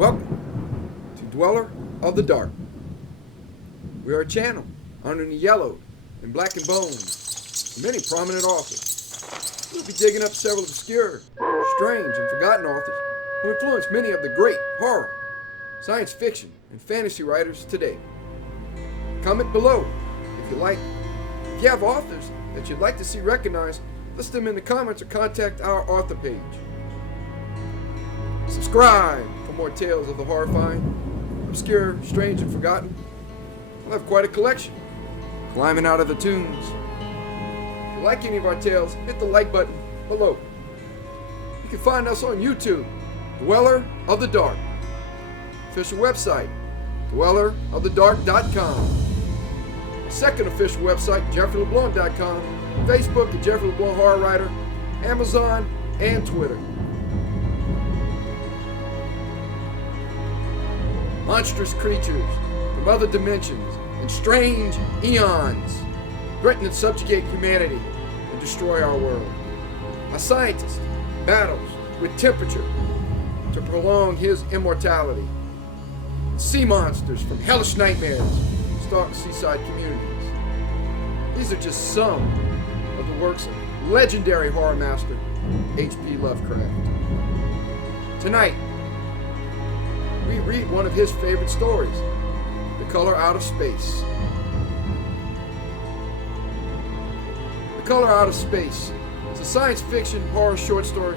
Welcome to Dweller of the Dark. We are a channel honoring the yellowed and blackened bones of many prominent authors. We'll be digging up several obscure, strange, and forgotten authors who influenced many of the great horror, science fiction, and fantasy writers today. Comment below if you like. If you have authors that you'd like to see recognized, list them in the comments or contact our author page. Subscribe for more tales of the horrifying, obscure, strange, and forgotten. We'll have quite a collection. Climbing out of the tombs. If you like any of our tales, hit the like button below. You can find us on YouTube, Dweller of the Dark. Official website, dwellerofthedark.com. Second official website, jeffreyleblanc.com. Facebook at Jeffrey LeBlanc Horror Writer, Amazon, and Twitter. Monstrous creatures from other dimensions and strange eons threaten to subjugate humanity and destroy our world. A scientist battles with temperature to prolong his immortality. Sea monsters from hellish nightmares stalk seaside communities. These are just some of the works of legendary horror master H.P. Lovecraft. Tonight, we read one of his favorite stories, The Color Out of Space. The Color Out of Space is a science fiction horror short story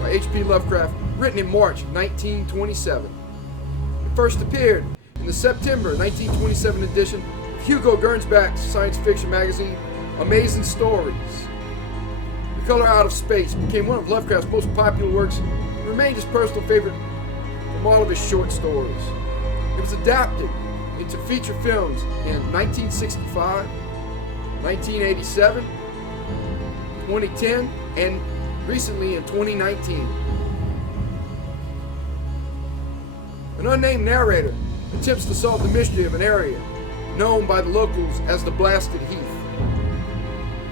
by H.P. Lovecraft written in March 1927. It first appeared in the September 1927 edition of Hugo Gernsback's science fiction magazine, Amazing Stories. The Color Out of Space became one of Lovecraft's most popular works and remained his personal favorite from all of his short stories. It was adapted into feature films in 1965, 1987, 2010, and recently in 2019. An unnamed narrator attempts to solve the mystery of an area known by the locals as the Blasted Heath.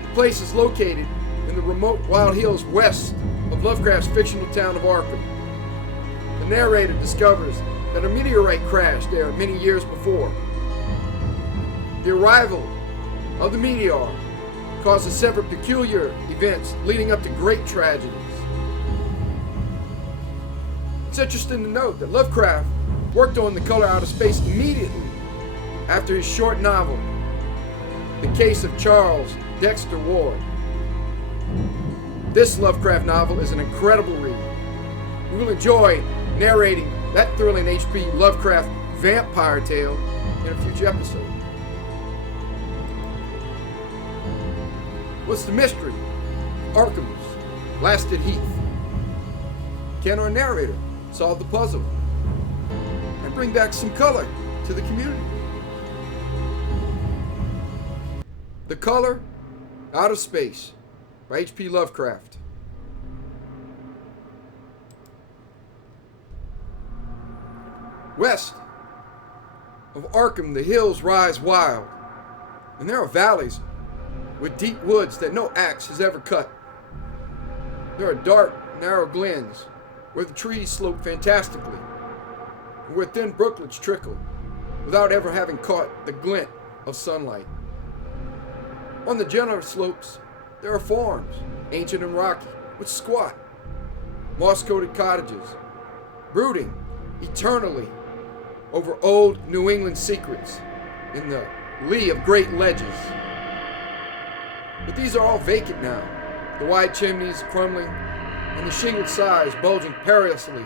The place is located in the remote wild hills west of Lovecraft's fictional town of Arkham. The narrator discovers that a meteorite crashed there many years before. The arrival of the meteor causes several peculiar events leading up to great tragedies. It's interesting to note that Lovecraft worked on The Color Out of Space immediately after his short novel, The Case of Charles Dexter Ward. This Lovecraft novel is an incredible read. We will enjoy narrating that thrilling H.P. Lovecraft vampire tale in a future episode. What's the mystery? Arkham's Blasted Heath. Can our narrator solve the puzzle and bring back some color to the community? The Color Out of Space by H.P. Lovecraft. West of Arkham, the hills rise wild, and there are valleys with deep woods that no axe has ever cut. There are dark, narrow glens where the trees slope fantastically, and where thin brooklets trickle without ever having caught the glint of sunlight. On the gentler slopes, there are farms, ancient and rocky, with squat, moss-coated cottages, brooding eternally over old New England secrets in the lee of great ledges. But these are all vacant now, the wide chimneys crumbling and the shingled sides bulging perilously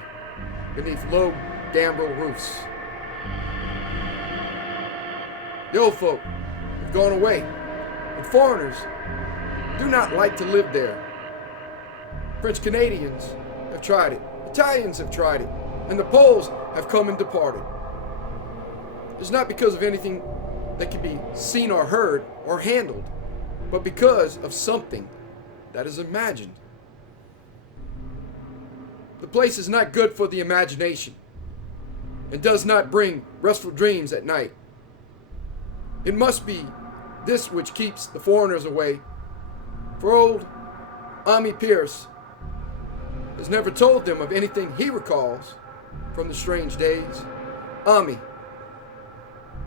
beneath low gambrel roofs. The old folk have gone away, and foreigners do not like to live there. French Canadians have tried it, Italians have tried it, and the Poles have come and departed. It's not because of anything that can be seen or heard or handled, but because of something that is imagined. The place is not good for the imagination and does not bring restful dreams at night. It must be this which keeps the foreigners away, for old Ami Pierce has never told them of anything he recalls from the strange days. Ami,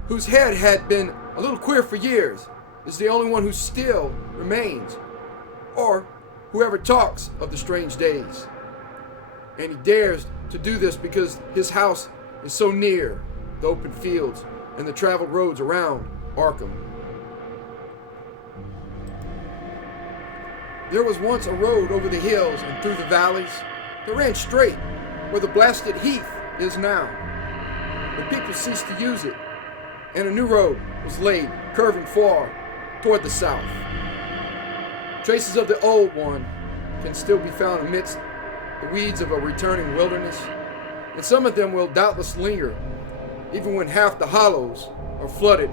whose head had been a little queer for years, is the only one who still remains, or whoever talks of the strange days. And he dares to do this because his house is so near the open fields and the traveled roads around Arkham. There was once a road over the hills and through the valleys that ran straight where the blasted heath is now. But people ceased to use it, and a new road was laid, curving far toward the south. Traces of the old one can still be found amidst the weeds of a returning wilderness, and some of them will doubtless linger, even when half the hollows are flooded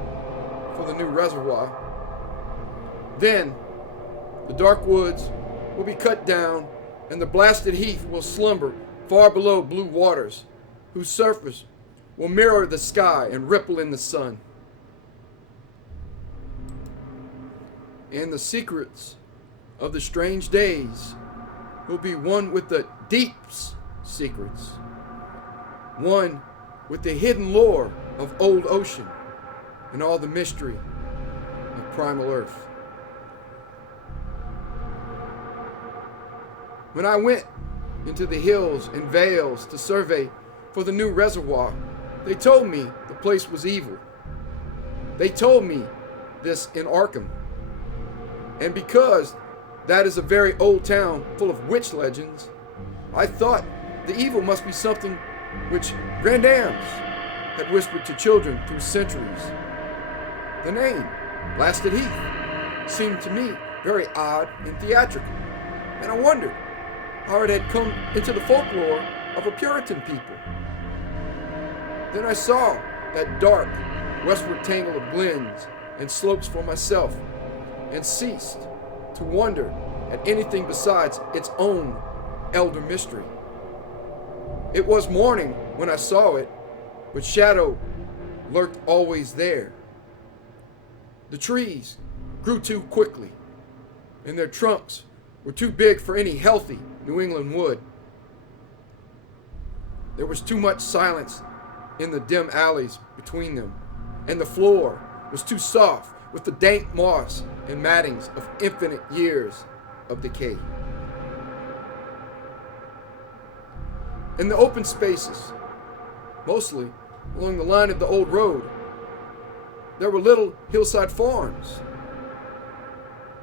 for the new reservoir. Then, the dark woods will be cut down, and the blasted heath will slumber far below blue waters, whose surface will mirror the sky and ripple in the sun. And the secrets of the strange days will be one with the deep's secrets, one with the hidden lore of old ocean and all the mystery of primal earth. When I went into the hills and vales to survey for the new reservoir, they told me the place was evil. They told me this in Arkham. And because that is a very old town full of witch legends, I thought the evil must be something which grandams had whispered to children through centuries. The name, Blasted Heath, seemed to me very odd and theatrical, and I wondered how it had come into the folklore of a Puritan people. Then I saw that dark westward tangle of glens and slopes for myself, and ceased to wonder at anything besides its own elder mystery. It was morning when I saw it, but shadow lurked always there. The trees grew too quickly, and their trunks were too big for any healthy New England wood. There was too much silence in the dim alleys between them, and the floor was too soft with the dank moss and mattings of infinite years of decay. In the open spaces, mostly along the line of the old road, there were little hillside farms,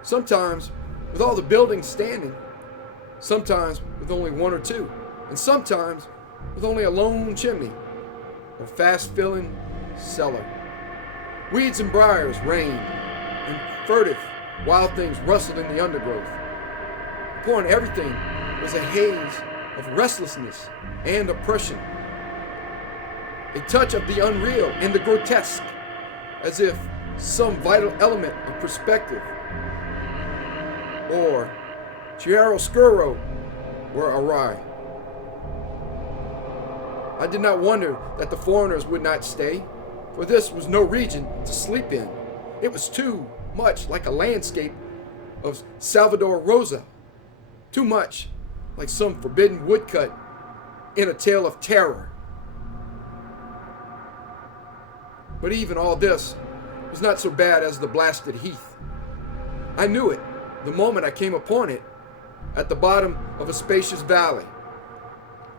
sometimes with all the buildings standing, sometimes with only one or two, and sometimes with only a lone chimney or fast-filling cellar. Weeds and briars reigned, and furtive wild things rustled in the undergrowth. Upon everything was a haze of restlessness and oppression, a touch of the unreal and the grotesque, as if some vital element of perspective or chiaroscuro were awry. I did not wonder that the foreigners would not stay, for this was no region to sleep in. It was too much like a landscape of Salvador Rosa, too much like some forbidden woodcut in a tale of terror. But even all this was not so bad as the blasted heath. I knew it the moment I came upon it at the bottom of a spacious valley,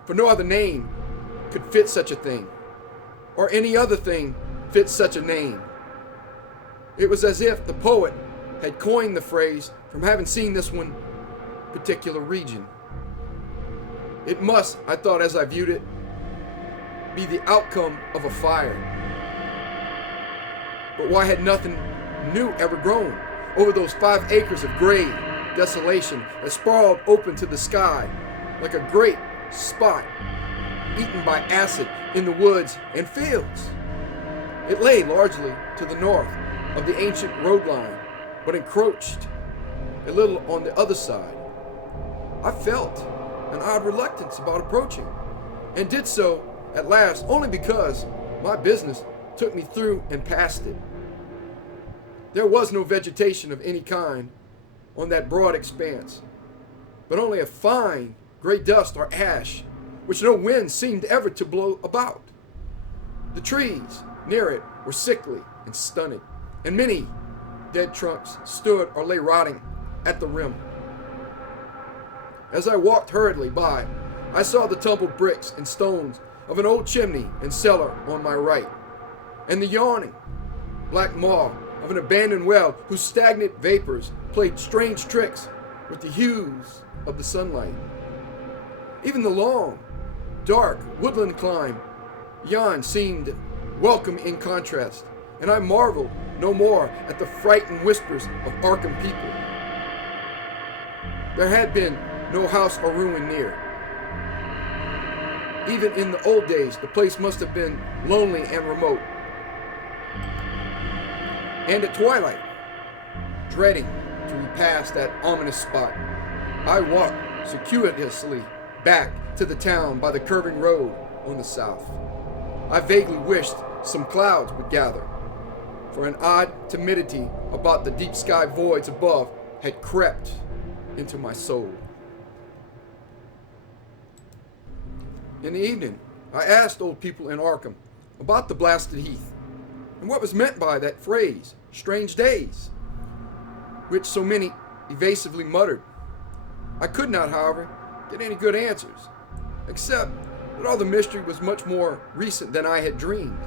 for no other name could fit such a thing, or any other thing fit such a name. It was as if the poet had coined the phrase from having seen this one particular region. It must, I thought as I viewed it, be the outcome of a fire. But why had nothing new ever grown over those 5 acres of gray desolation that sprawled open to the sky like a great spot eaten by acid in the woods and fields? It lay largely to the north of the ancient road line, but encroached a little on the other side. I felt an odd reluctance about approaching, and did so at last only because my business took me through and past it. There was no vegetation of any kind on that broad expanse, but only a fine gray dust or ash which no wind seemed ever to blow about. The trees near it were sickly and stunted, and many dead trunks stood or lay rotting at the rim. As I walked hurriedly by, I saw the tumbled bricks and stones of an old chimney and cellar on my right, and the yawning black maw of an abandoned well whose stagnant vapors played strange tricks with the hues of the sunlight. Even the long, dark woodland climb beyond seemed welcome in contrast, and I marveled no more at the frightened whispers of Arkham people. There had been no house or ruin near. Even in the old days, the place must have been lonely and remote. And at twilight, dreading to repass that ominous spot, I walked circuitously back to the town by the curving road on the south. I vaguely wished some clouds would gather, for an odd timidity about the deep sky voids above had crept into my soul. In the evening, I asked old people in Arkham about the blasted heath and what was meant by that phrase, strange days, which so many evasively muttered. I could not, however, get any good answers, except that all the mystery was much more recent than I had dreamed.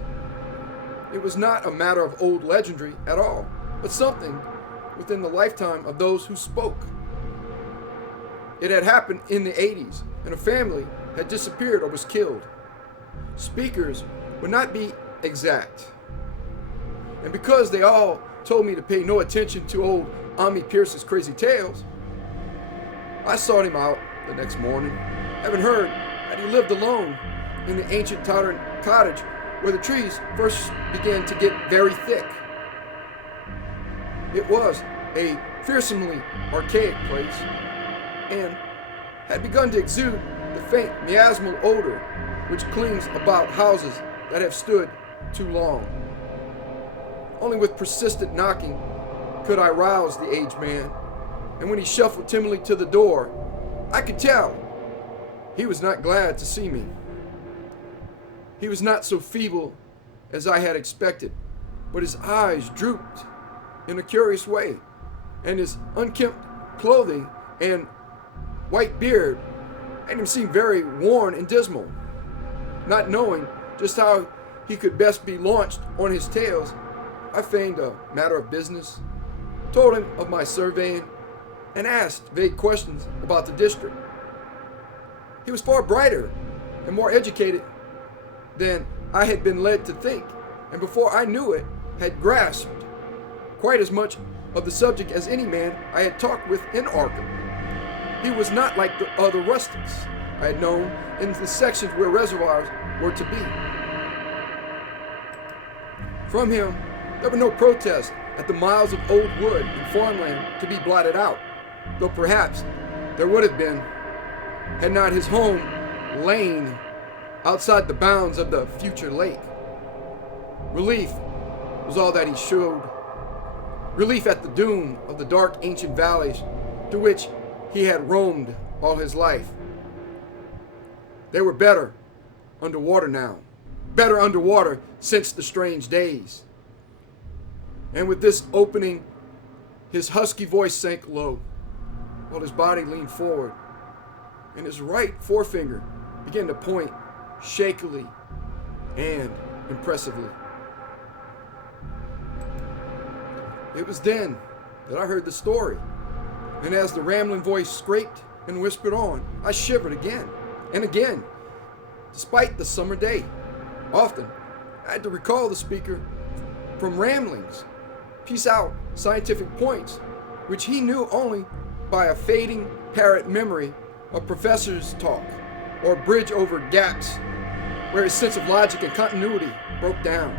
It was not a matter of old legendary at all, but something within the lifetime of those who spoke. It had happened in the 80s, and a family had disappeared or was killed. Speakers would not be exact. And because they all told me to pay no attention to old Ami Pierce's crazy tales, I sought him out the next morning, having heard that he lived alone in the ancient tottering cottage where the trees first began to get very thick. It was a fearsomely archaic place and had begun to exude the faint miasmal odor which clings about houses that have stood too long. Only with persistent knocking could I rouse the aged man, and when he shuffled timidly to the door, I could tell he was not glad to see me. He was not so feeble as I had expected, but his eyes drooped in a curious way, and his unkempt clothing and white beard made him seem very worn and dismal. Not knowing just how he could best be launched on his tales, I feigned a matter of business, told him of my surveying, and asked vague questions about the district. He was far brighter and more educated than I had been led to think, and before I knew it, had grasped quite as much of the subject as any man I had talked with in Arkham. He was not like the other rustics I had known in the sections where reservoirs were to be. From him, there were no protests at the miles of old wood and farmland to be blotted out, though perhaps there would have been had not his home lain outside the bounds of the future lake. Relief was all that he showed. Relief at the doom of the dark ancient valleys through which he had roamed all his life. They were better underwater now. Better underwater since the strange days. And with this opening, his husky voice sank low, while his body leaned forward, and his right forefinger began to point shakily and impressively. It was then that I heard the story, and as the rambling voice scraped and whispered on, I shivered again and again, despite the summer day. Often, I had to recall the speaker from ramblings, piece out scientific points, which he knew only by a fading parrot memory of professors' talk, or bridge over gaps where his sense of logic and continuity broke down.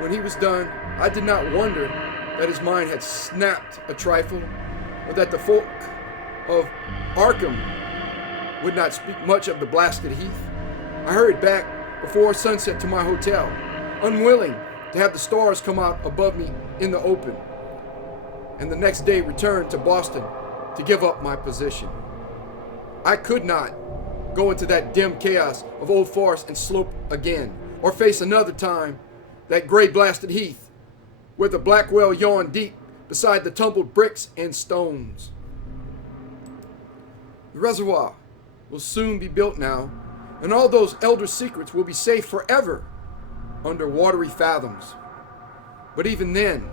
When he was done, I did not wonder that his mind had snapped a trifle, or that the folk of Arkham would not speak much of the blasted heath. I hurried back before sunset to my hotel, unwilling to have the stars come out above me in the open, and the next day returned to Boston to give up my position. I could not go into that dim chaos of old forest and slope again, or face another time that gray blasted heath where the black well yawned deep beside the tumbled bricks and stones. The reservoir will soon be built now, and all those elder secrets will be safe forever under watery fathoms. But even then,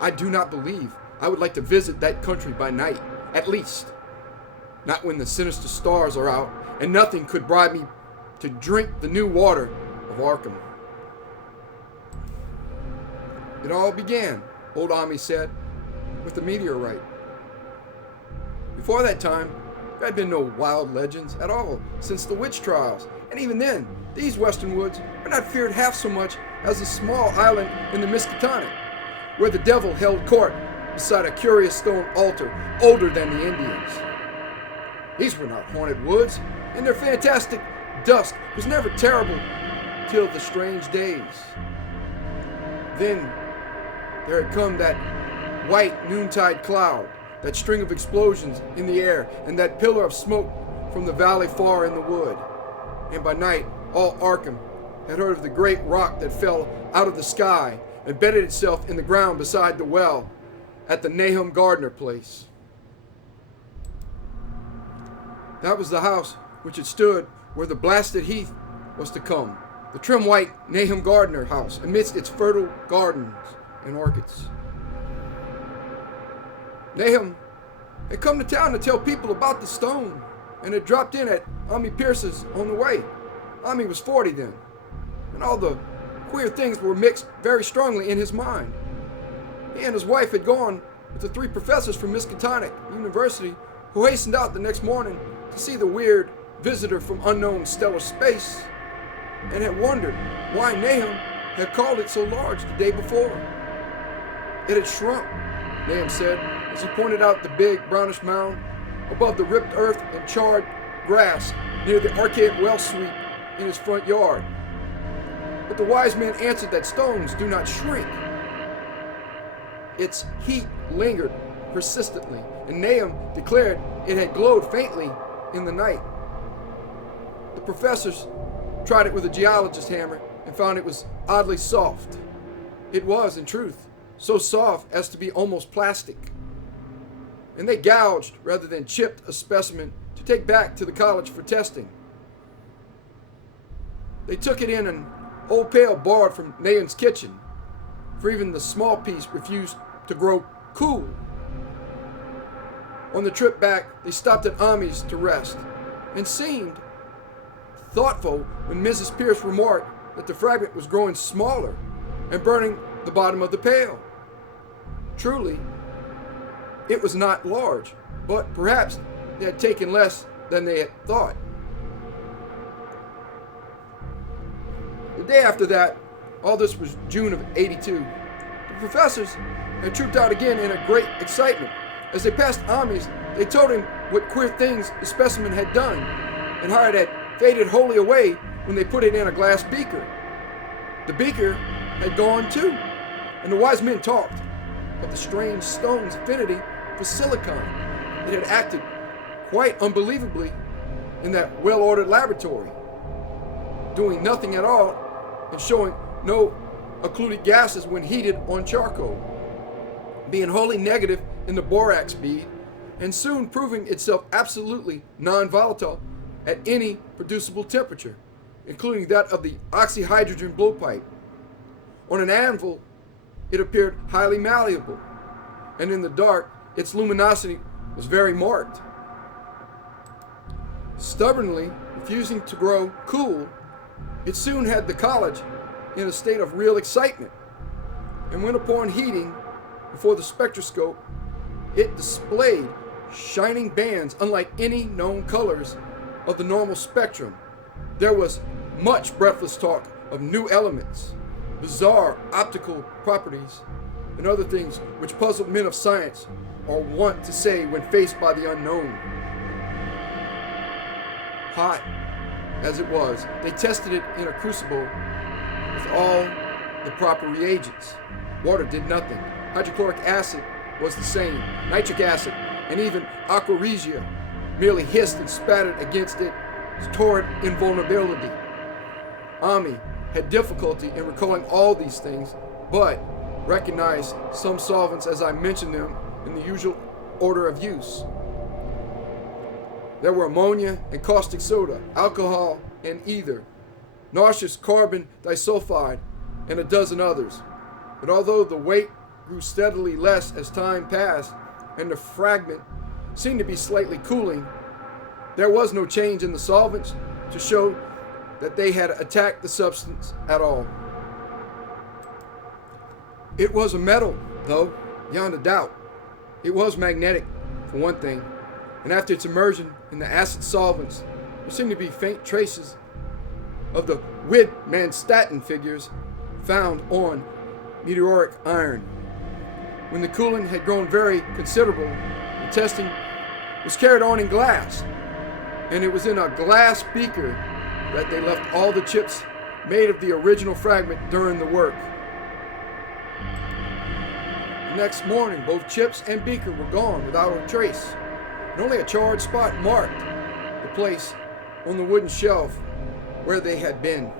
I do not believe I would like to visit that country by night, at least. Not when the sinister stars are out, and nothing could bribe me to drink the new water of Arkham. It all began, old Ami said, with the meteorite. Before that time, there had been no wild legends at all since the witch trials, and even then, these western woods were not feared half so much as a small island in the Miskatonic, where the devil held court beside a curious stone altar older than the Indians. These were not haunted woods, and their fantastic dusk was never terrible till the strange days. Then there had come that white noontide cloud, that string of explosions in the air, and that pillar of smoke from the valley far in the wood. And by night, all Arkham had heard of the great rock that fell out of the sky and bedded itself in the ground beside the well at the Nahum Gardner place. That was the house which had stood where the blasted heath was to come, the trim white Nahum Gardner house amidst its fertile gardens and orchids. Nahum had come to town to tell people about the stone and had dropped in at Ami Pierce's on the way. Ami was 40 then, and all the queer things were mixed very strongly in his mind. He and his wife had gone with the 3 professors from Miskatonic University who hastened out the next morning to see the weird visitor from unknown stellar space, and had wondered why Nahum had called it so large the day before. It had shrunk, Nahum said, as he pointed out the big brownish mound above the ripped earth and charred grass near the archaic well sweep in his front yard. But the wise men answered that stones do not shrink. Its heat lingered persistently, and Nahum declared it had glowed faintly in the night. The professors tried it with a geologist's hammer and found it was oddly soft. It was, in truth, so soft as to be almost plastic. And they gouged rather than chipped a specimen to take back to the college for testing. They took it in an old pail borrowed from Nahum's kitchen, for even the small piece refused to grow cool. On the trip back, they stopped at Ami's to rest, and seemed thoughtful when Mrs. Pierce remarked that the fragment was growing smaller and burning the bottom of the pail. Truly, it was not large, but perhaps they had taken less than they had thought. The day after that, all this was June of '82, the professors had trooped out again in a great excitement. As they passed Ami's, they told him what queer things the specimen had done, and how it had faded wholly away when they put it in a glass beaker. The beaker had gone too, and the wise men talked of the strange stone's affinity for silicon. It had acted quite unbelievably in that well-ordered laboratory, doing nothing at all and showing no occluded gases when heated on charcoal, being wholly negative in the borax bead, and soon proving itself absolutely non-volatile at any producible temperature, including that of the oxyhydrogen blowpipe. On an anvil, it appeared highly malleable, and in the dark, its luminosity was very marked. Stubbornly refusing to grow cool, it soon had the college in a state of real excitement, and when upon heating before the spectroscope, it displayed shining bands unlike any known colors of the normal spectrum. There was much breathless talk of new elements, bizarre optical properties, and other things which puzzled men of science are wont to say when faced by the unknown. Hot as it was, they tested it in a crucible with all the proper reagents. Water did nothing. Hydrochloric acid was the same, nitric acid, and even aqua regia merely hissed and spattered against its torrid invulnerability. Ami had difficulty in recalling all these things, but recognized some solvents as I mentioned them in the usual order of use. There were ammonia and caustic soda, alcohol and ether, nauseous carbon disulfide, and a dozen others. But although the weight grew steadily less as time passed and the fragment seemed to be slightly cooling, there was no change in the solvents to show that they had attacked the substance at all. It was a metal, though, beyond a doubt. It was magnetic, for one thing, and after its immersion in the acid solvents, there seemed to be faint traces of the Widmanstatin figures found on meteoric iron. When the cooling had grown very considerable, the testing was carried on in glass, and it was in a glass beaker that they left all the chips made of the original fragment during the work. The next morning, both chips and beaker were gone without a trace, and only a charred spot marked the place on the wooden shelf where they had been.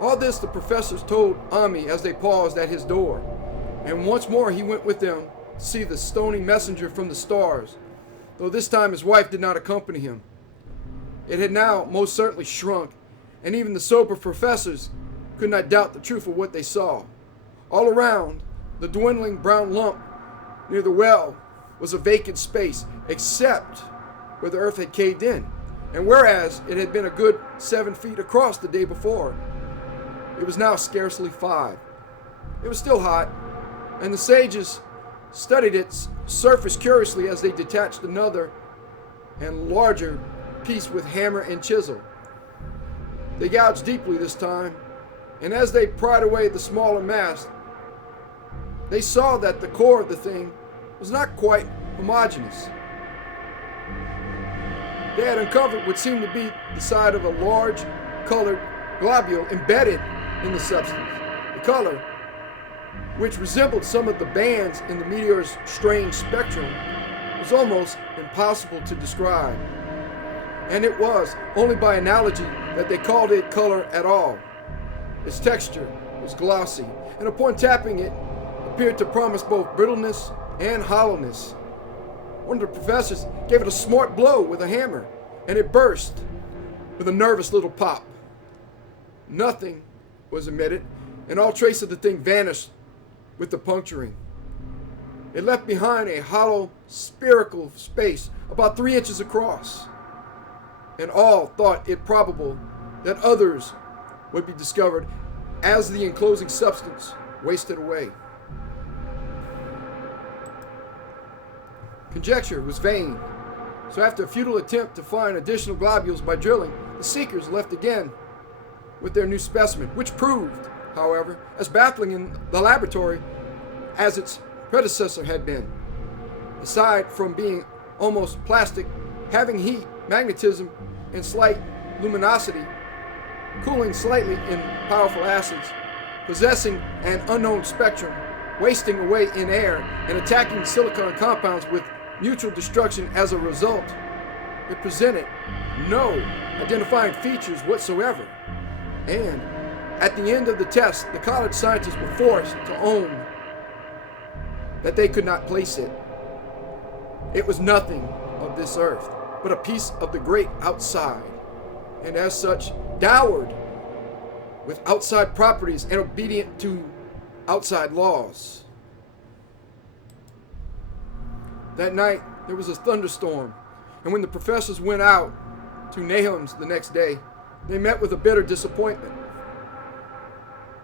All this the professors told Ami as they paused at his door, and once more he went with them to see the stony messenger from the stars, though this time his wife did not accompany him. It had now most certainly shrunk, and even the sober professors could not doubt the truth of what they saw. All around, the dwindling brown lump near the well was a vacant space, except where the earth had caved in, and whereas it had been a good 7 feet across the day before, it was now scarcely 5. It was still hot, and the sages studied its surface curiously as they detached another and larger piece with hammer and chisel. They gouged deeply this time, and as they pried away the smaller mass, they saw that the core of the thing was not quite homogeneous. They had uncovered what seemed to be the side of a large colored globule embedded in the substance. The color, which resembled some of the bands in the meteor's strange spectrum, was almost impossible to describe. And it was only by analogy that they called it color at all. Its texture was glossy, and upon tapping it, appeared to promise both brittleness and hollowness. One of the professors gave it a smart blow with a hammer, and it burst with a nervous little pop. Nothing was emitted, and all trace of the thing vanished with the puncturing. It left behind a hollow, spherical space about 3 inches across, and all thought it probable that others would be discovered as the enclosing substance wasted away. Conjecture was vain, so after a futile attempt to find additional globules by drilling, the seekers left again with their new specimen, which proved, however, as baffling in the laboratory as its predecessor had been. Aside from being almost plastic, having heat, magnetism, and slight luminosity, cooling slightly in powerful acids, possessing an unknown spectrum, wasting away in air, and attacking silicon compounds with mutual destruction as a result, it presented no identifying features whatsoever. And at the end of the test, the college scientists were forced to own that they could not place it. It was nothing of this earth, but a piece of the great outside, and as such, dowered with outside properties and obedient to outside laws. That night, there was a thunderstorm, and when the professors went out to Nahum's the next day, they met with a bitter disappointment.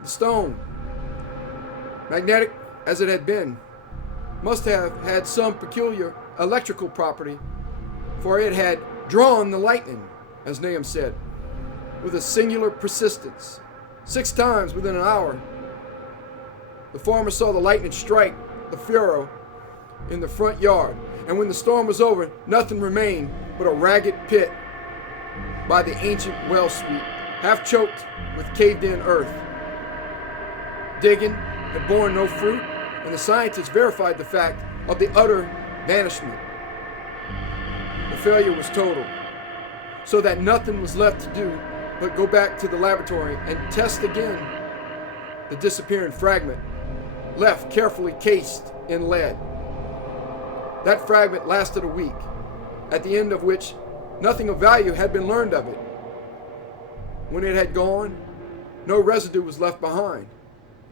The stone, magnetic as it had been, must have had some peculiar electrical property, for it had drawn the lightning, as Nahum said, with a singular persistence. 6 times within an hour, the farmer saw the lightning strike the furrow in the front yard, and when the storm was over, nothing remained but a ragged pit by the ancient well sweep, half choked with caved-in earth. Digging had borne no fruit, and the scientists verified the fact of the utter banishment. The failure was total, so that nothing was left to do but go back to the laboratory and test again the disappearing fragment, left carefully cased in lead. That fragment lasted a week, at the end of which nothing of value had been learned of it. When it had gone, no residue was left behind,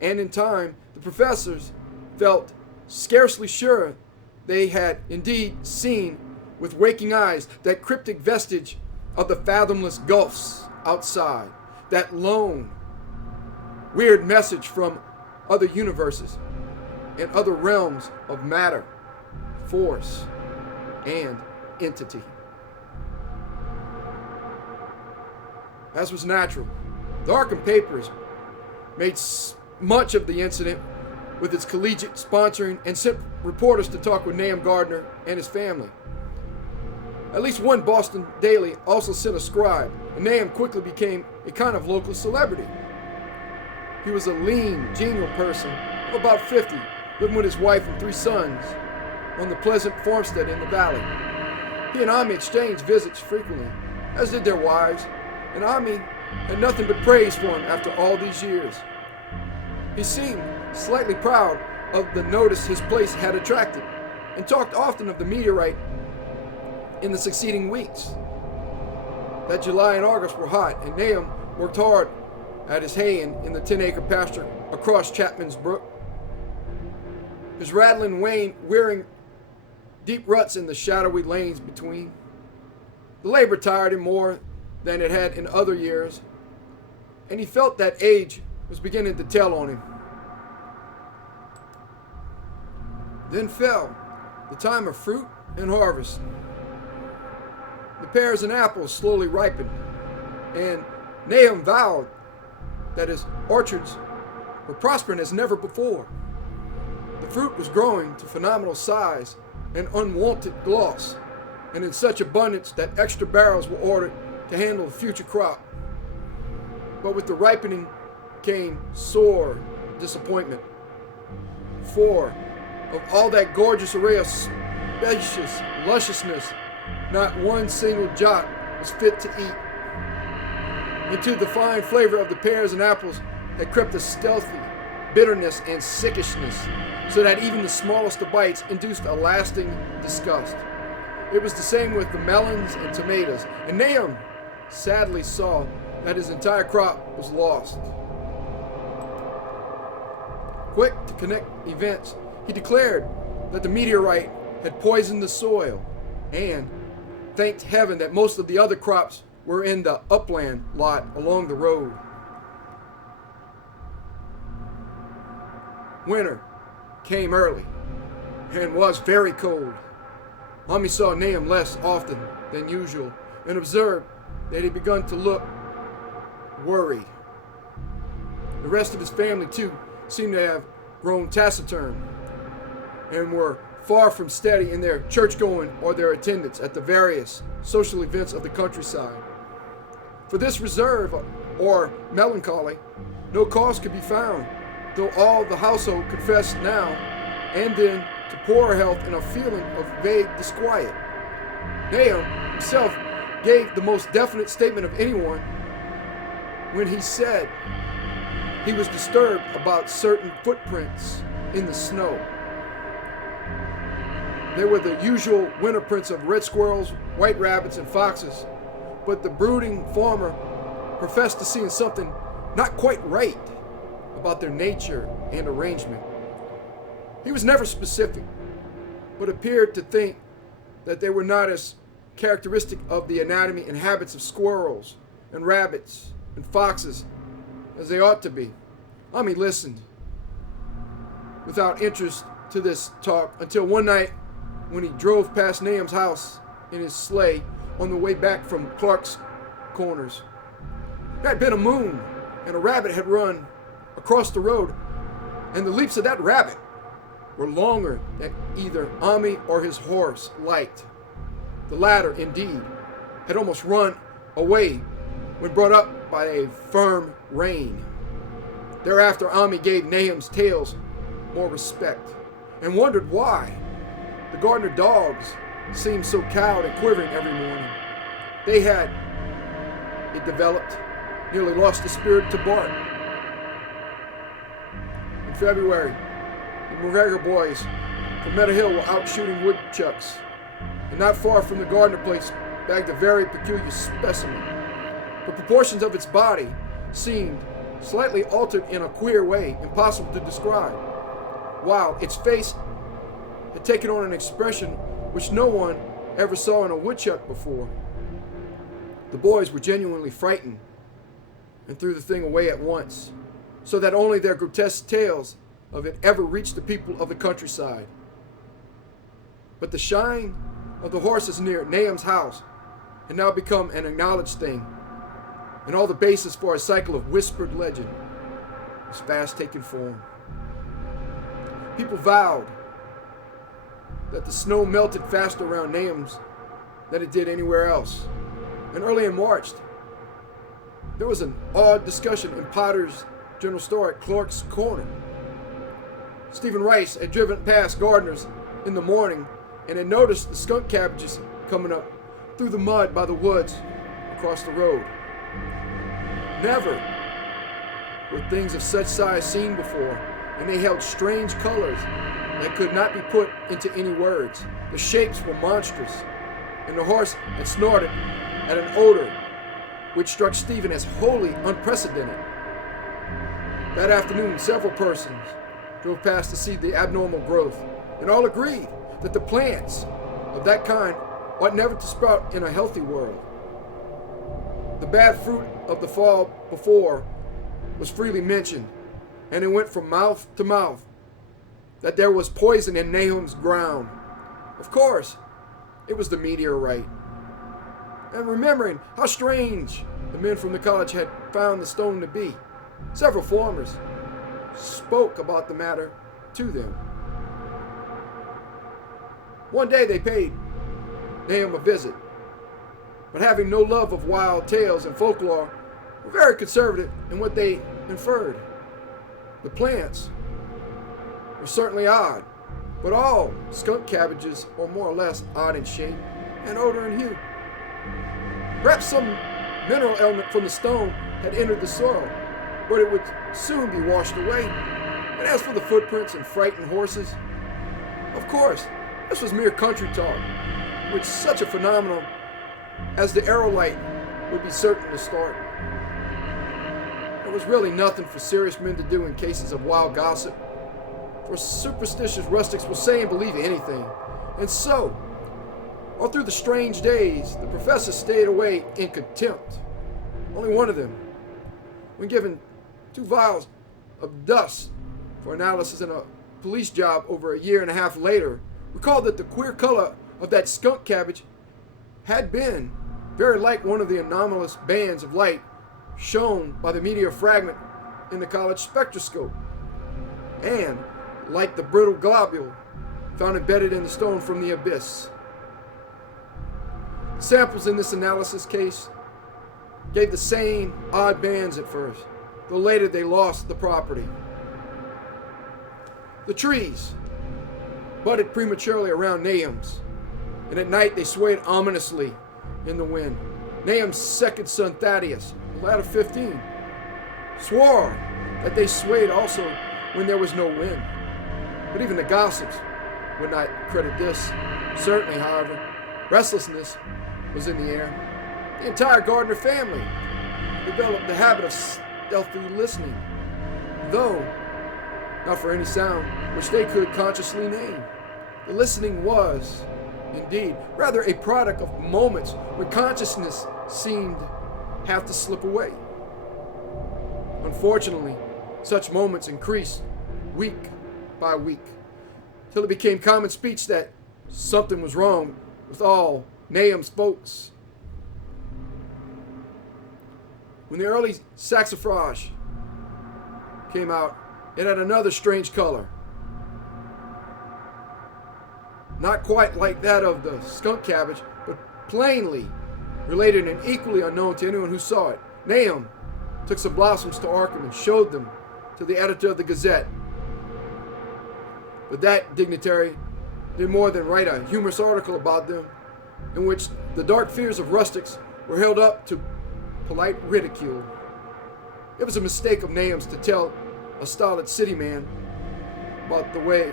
and in time the professors felt scarcely sure they had indeed seen with waking eyes that cryptic vestige of the fathomless gulfs outside, that lone, weird message from other universes and other realms of matter, force, and entity. As was natural, the Arkham papers made much of the incident with its collegiate sponsoring and sent reporters to talk with Nahum Gardner and his family. At least one Boston daily also sent a scribe, and Nahum quickly became a kind of local celebrity. He was a lean, genial person of about 50, living with his wife and 3 sons on the pleasant farmstead in the valley. He and Ami exchanged visits frequently, as did their wives, and Ami had nothing but praise for him after all these years. He seemed slightly proud of the notice his place had attracted, and talked often of the meteorite in the succeeding weeks. That July and August were hot, and Nahum worked hard at his haying in the 10-acre pasture across Chapman's Brook. His rattling wain wearing deep ruts in the shadowy lanes between. The labor tired him more than it had in other years, and he felt that age was beginning to tell on him. Then fell the time of fruit and harvest. The pears and apples slowly ripened, and Nahum vowed that his orchards were prospering as never before. The fruit was growing to phenomenal size and unwonted gloss, and in such abundance that extra barrels were ordered to handle the future crop. But with the ripening came sore disappointment. For of all that gorgeous array of spacious lusciousness, not one single jot was fit to eat. Into the fine flavor of the pears and apples had crept a stealthy bitterness and sickishness, so that even the smallest of bites induced a lasting disgust. It was the same with the melons and tomatoes, and Nahum sadly saw that his entire crop was lost. Quick to connect events, he declared that the meteorite had poisoned the soil, and thanked heaven that most of the other crops were in the upland lot along the road. Winter came early and was very cold. Ami saw Nahum less often than usual and observed that he begun to look worried. The rest of his family, too, seemed to have grown taciturn and were far from steady in their church-going or their attendance at the various social events of the countryside. For this reserve or melancholy, no cause could be found, though all the household confessed now and then to poor health and a feeling of vague disquiet. Nahum himself gave the most definite statement of anyone when he said he was disturbed about certain footprints in the snow. They were the usual winter prints of red squirrels, white rabbits, and foxes, but the brooding farmer professed to see something not quite right about their nature and arrangement. He was never specific, but appeared to think that they were not as characteristic of the anatomy and habits of squirrels and rabbits and foxes as they ought to be. Ami listened without interest to this talk until one night when he drove past Nahum's house in his sleigh on the way back from Clark's Corners. There had been a moon, and a rabbit had run across the road, and the leaps of that rabbit were longer than either Ami or his horse liked. The latter, indeed, had almost run away when brought up by a firm rein. Thereafter Ami gave Nahum's tales more respect, and wondered why, The Gardner dogs seemed so cowed and quivering every morning. They had, it developed, nearly lost the spirit to bark. In February, the McGregor boys from Meadow Hill were out shooting woodchucks, and not far from the Gardner place bagged a very peculiar specimen. The proportions of its body seemed slightly altered in a queer way, impossible to describe, while its face had taken on an expression which no one ever saw in a woodchuck before. The boys were genuinely frightened and threw the thing away at once, so that only their grotesque tales of it ever reached the people of the countryside. But the shine of the horses near Nahum's house had now become an acknowledged thing, and all the basis for a cycle of whispered legend was fast taking form. People vowed that the snow melted faster around Nahum's than it did anywhere else. And early in March, there was an odd discussion in Potter's General Store at Clark's Corner. Stephen Rice had driven past Gardner's in the morning and had noticed the skunk cabbages coming up through the mud by the woods across the road. Never were things of such size seen before, and they held strange colors that could not be put into any words. The shapes were monstrous, and the horse had snorted at an odor which struck Stephen as wholly unprecedented. That afternoon, several persons drove past to see the abnormal growth, and all agreed that the plants of that kind ought never to sprout in a healthy world. The bad fruit of the fall before was freely mentioned, and it went from mouth to mouth that there was poison in Nahum's ground. Of course, it was the meteorite. And remembering how strange the men from the college had found the stone to be, several farmers spoke about the matter to them. One day they paid Nahum a visit, but having no love of wild tales and folklore, were very conservative in what they inferred. The plants were certainly odd, but all skunk cabbages are more or less odd in shape and odor and hue. Perhaps some mineral element from the stone had entered the soil, but it would soon be washed away. And as for the footprints and frightened horses, of course, this was mere country talk, which such a phenomenon as the aerolite would be certain to start. There was really nothing for serious men to do in cases of wild gossip, for superstitious rustics will say and believe anything. And so, all through the strange days, the professor stayed away in contempt. Only one of them, when given 2 vials of dust for analysis in a police job over a year and a half later, recalled that the queer color of that skunk cabbage had been very like one of the anomalous bands of light shown by the meteor fragment in the college spectroscope, and like the brittle globule found embedded in the stone from the abyss. Samples in this analysis case gave the same odd bands at first, though later they lost the property. The trees budded prematurely around Nahum's, and at night they swayed ominously in the wind. Nahum's second son, Thaddeus, a lad of 15, swore that they swayed also when there was no wind. But even the gossips would not credit this. Certainly, however, restlessness was in the air. The entire Gardner family developed the habit of stealthily listening, though not for any sound which they could consciously name. The listening was, indeed, rather a product of moments when consciousness seemed have to slip away. Unfortunately, such moments increased week by week, till it became common speech that something was wrong with all Nahum's folks. When the early saxifrage came out, it had another strange color. Not quite like that of the skunk cabbage, but plainly related and equally unknown to anyone who saw it. Nahum took some blossoms to Arkham and showed them to the editor of the Gazette. But that dignitary did more than write a humorous article about them, in which the dark fears of rustics were held up to polite ridicule. It was a mistake of Nahum's to tell a stolid city man about the way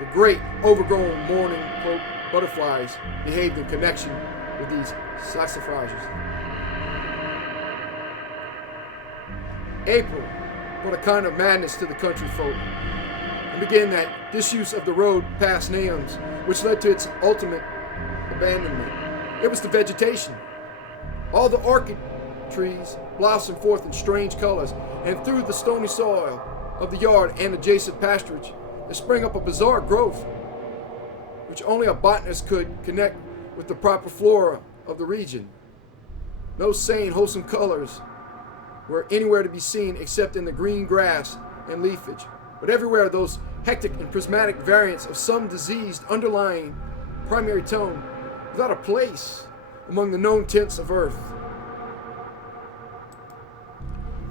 the great overgrown mourning cloak butterflies behaved in connection with these saxifrages. April brought a kind of madness to the country folk, and began that disuse of the road past Nahum's, which led to its ultimate abandonment. It was the vegetation. All the orchid trees blossomed forth in strange colors, and through the stony soil of the yard and adjacent pasturage, there sprang up a bizarre growth, which only a botanist could connect with the proper flora of the region. No sane, wholesome colors were anywhere to be seen except in the green grass and leafage, but everywhere those hectic and prismatic variants of some diseased underlying primary tone without a place among the known tints of earth.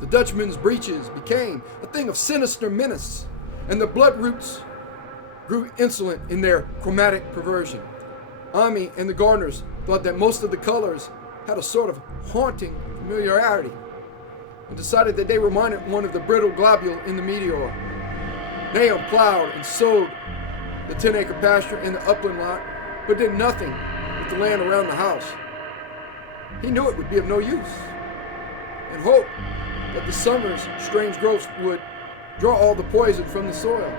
The Dutchman's breeches became a thing of sinister menace, and the blood roots grew insolent in their chromatic perversion. Ami and the gardeners thought that most of the colors had a sort of haunting familiarity, and decided that they reminded one of the brittle globule in the meteor. Nahum plowed and sowed the 10-acre pasture in the upland lot, but did nothing with the land around the house. He knew it would be of no use, and hoped that the summer's strange growths would draw all the poison from the soil.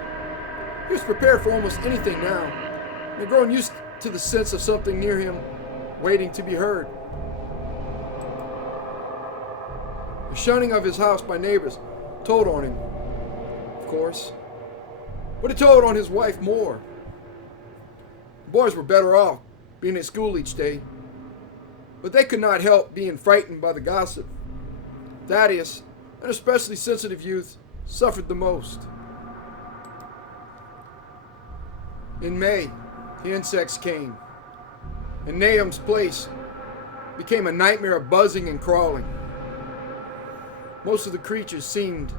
He was prepared for almost anything now, and had grown used to the sense of something near him waiting to be heard. The shunning of his house by neighbors told on him, of course, but it told on his wife more. The boys were better off being at school each day, but they could not help being frightened by the gossip. Thaddeus, an especially sensitive youth, suffered the most. In May, the insects came, and Nahum's place became a nightmare of buzzing and crawling. Most of the creatures seemed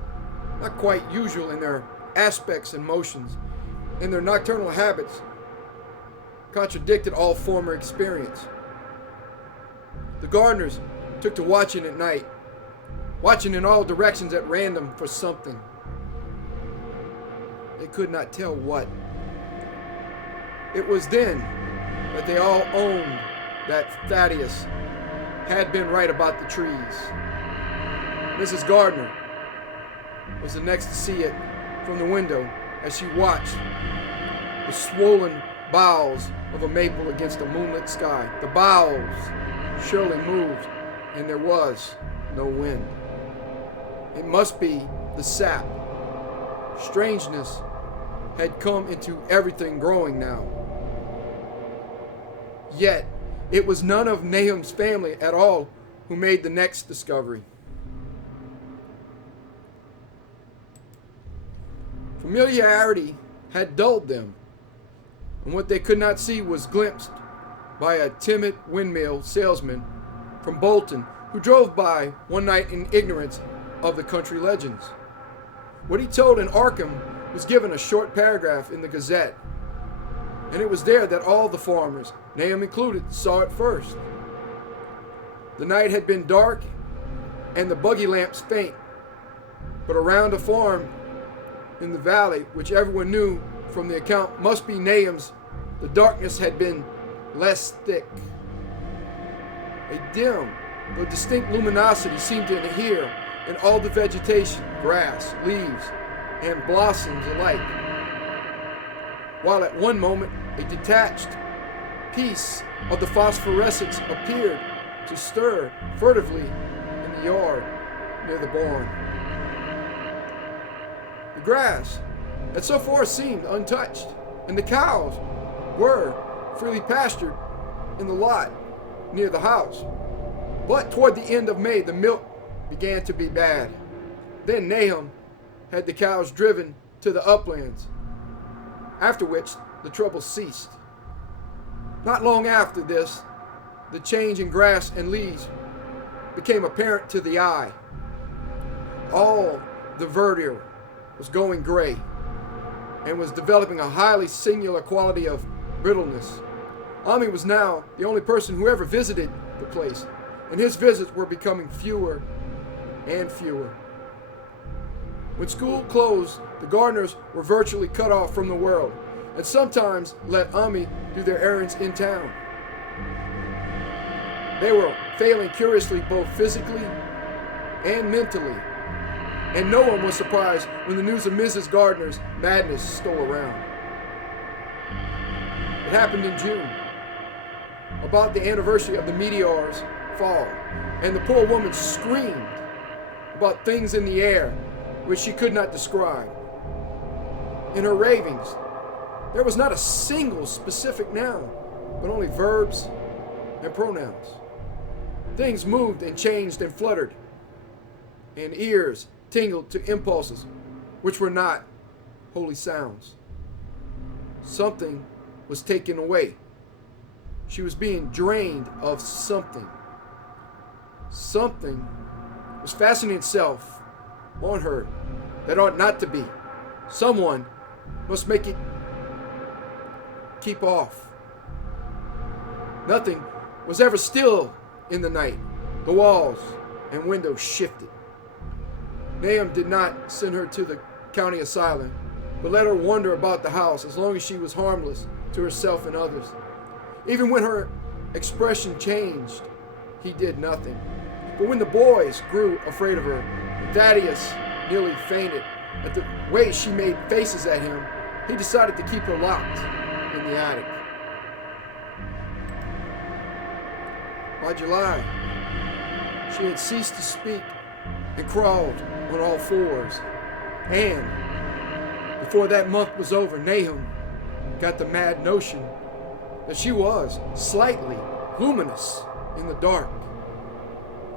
not quite usual in their aspects and motions, and their nocturnal habits contradicted all former experience. The gardeners took to watching at night, watching in all directions at random for something. They could not tell what. It was then that they all owned that Thaddeus had been right about the trees. Mrs. Gardner was the next to see it from the window as she watched the swollen boughs of a maple against a moonlit sky. The boughs surely moved, and there was no wind. It must be the sap. Strangeness had come into everything growing now. Yet, it was none of Nahum's family at all who made the next discovery. Familiarity had dulled them, and what they could not see was glimpsed by a timid windmill salesman from Bolton who drove by one night in ignorance of the country legends. What he told in Arkham was given a short paragraph in the Gazette, and it was there that all the farmers, Nahum included, saw it first. The night had been dark and the buggy lamps faint, but around a farm in the valley, which everyone knew from the account must be Nahum's, the darkness had been less thick. A dim but distinct luminosity seemed to adhere in all the vegetation, grass, leaves, and blossoms alike, while at one moment a detached piece of the phosphorescence appeared to stir furtively in the yard near the barn. The grass had so far seemed untouched, and the cows were freely pastured in the lot near the house. But toward the end of May, the milk began to be bad. Then Nahum had the cows driven to the uplands, after which the trouble ceased. Not long after this, the change in grass and leaves became apparent to the eye. All the verdure was going gray and was developing a highly singular quality of brittleness. Ami was now the only person who ever visited the place, and his visits were becoming fewer and fewer. When school closed, the gardeners were virtually cut off from the world, and sometimes let Ami do their errands in town. They were failing curiously both physically and mentally, and no one was surprised when the news of Mrs. Gardner's madness stole around. It happened in June, about the anniversary of the meteor's fall, and the poor woman screamed about things in the air which she could not describe. In her ravings, there was not a single specific noun, but only verbs and pronouns. Things moved and changed and fluttered, and ears tingled to impulses which were not holy sounds. Something was taken away. She was being drained of something. Something was fastening itself on her that ought not to be. Someone must make it keep off. Nothing was ever still in the night. The walls and windows shifted. Nahum did not send her to the county asylum, but let her wander about the house as long as she was harmless to herself and others. Even when her expression changed, he did nothing. But when the boys grew afraid of her, and Thaddeus nearly fainted at the way she made faces at him, he decided to keep her locked in the attic. By July, she had ceased to speak and crawled on all fours. And before that month was over, Nahum got the mad notion that she was slightly luminous in the dark,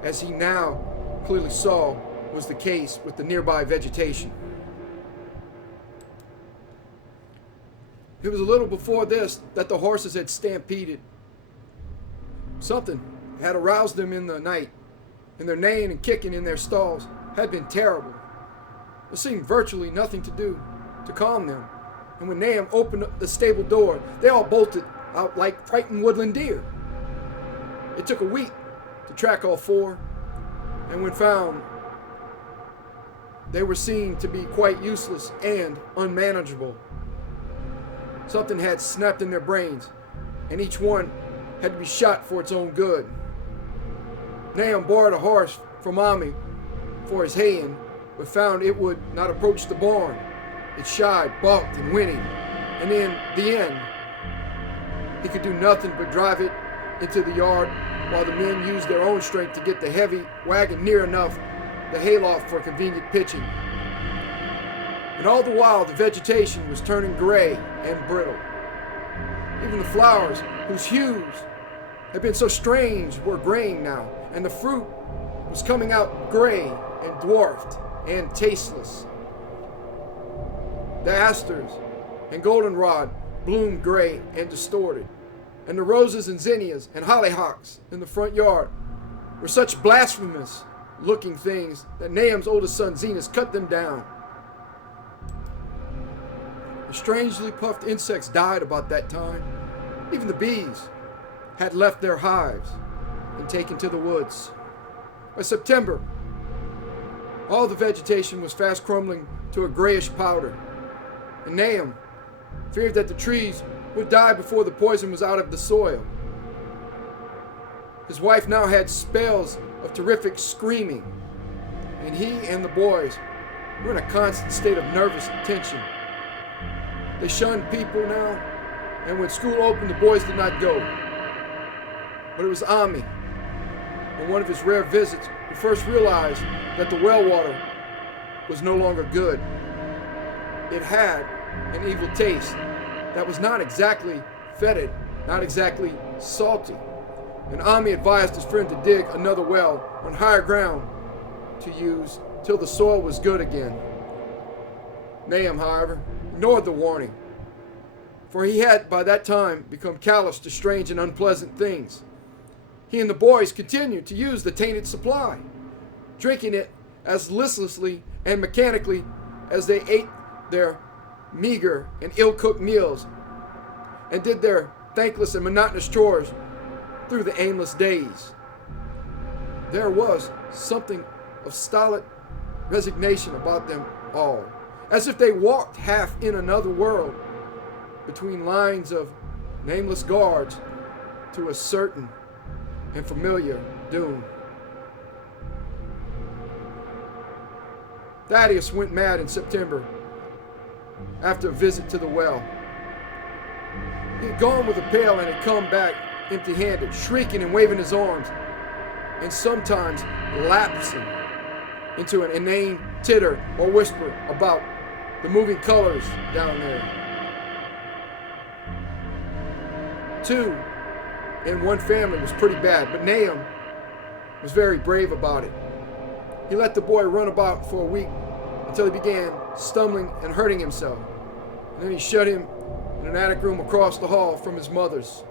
as he now clearly saw was the case with the nearby vegetation. It was a little before this that the horses had stampeded. Something had aroused them in the night, and their neighing and kicking in their stalls had been terrible. There seemed virtually nothing to do to calm them, and when Nahum opened up the stable door, they all bolted out like frightened woodland deer. It took a week to track all four, and when found, they were seen to be quite useless and unmanageable. Something had snapped in their brains, and each one had to be shot for its own good. Nahum borrowed a horse from Ami for his haying, but found it would not approach the barn. It shied, balked, and whinnied, and in the end, he could do nothing but drive it into the yard while the men used their own strength to get the heavy wagon near enough the hayloft for convenient pitching. And all the while, the vegetation was turning gray and brittle. Even the flowers, whose hues had been so strange, were graying now, and the fruit was coming out gray and dwarfed and tasteless. The asters and goldenrod bloomed gray and distorted, and the roses and zinnias and hollyhocks in the front yard were such blasphemous-looking things that Nahum's oldest son Zenas cut them down. The strangely puffed insects died about that time. Even the bees had left their hives and taken to the woods. By September, all the vegetation was fast crumbling to a grayish powder, and Nahum feared that the trees would die before the poison was out of the soil. His wife now had spells of terrific screaming, and he and the boys were in a constant state of nervous tension. They shunned people now, and when school opened, the boys did not go. But it was Ami, on one of his rare visits, who first realized that the well water was no longer good. It had an evil taste that was not exactly fetid, not exactly salty. And Ami advised his friend to dig another well on higher ground to use till the soil was good again. Nahum, however, ignored the warning, for he had by that time become callous to strange and unpleasant things. He and the boys continued to use the tainted supply, drinking it as listlessly and mechanically as they ate their meager and ill-cooked meals, and did their thankless and monotonous chores through the aimless days. There was something of stolid resignation about them all, as if they walked half in another world, between lines of nameless guards to a certain and familiar doom. Thaddeus went mad in September after a visit to the well. He had gone with a pail and had come back empty-handed, shrieking and waving his arms, and sometimes lapsing into an inane titter or whisper about the moving colors down there. 2 in one family was pretty bad, but Nahum was very brave about it. He let the boy run about for a week until he began stumbling and hurting himself. And then he shut him in an attic room across the hall from his mother's.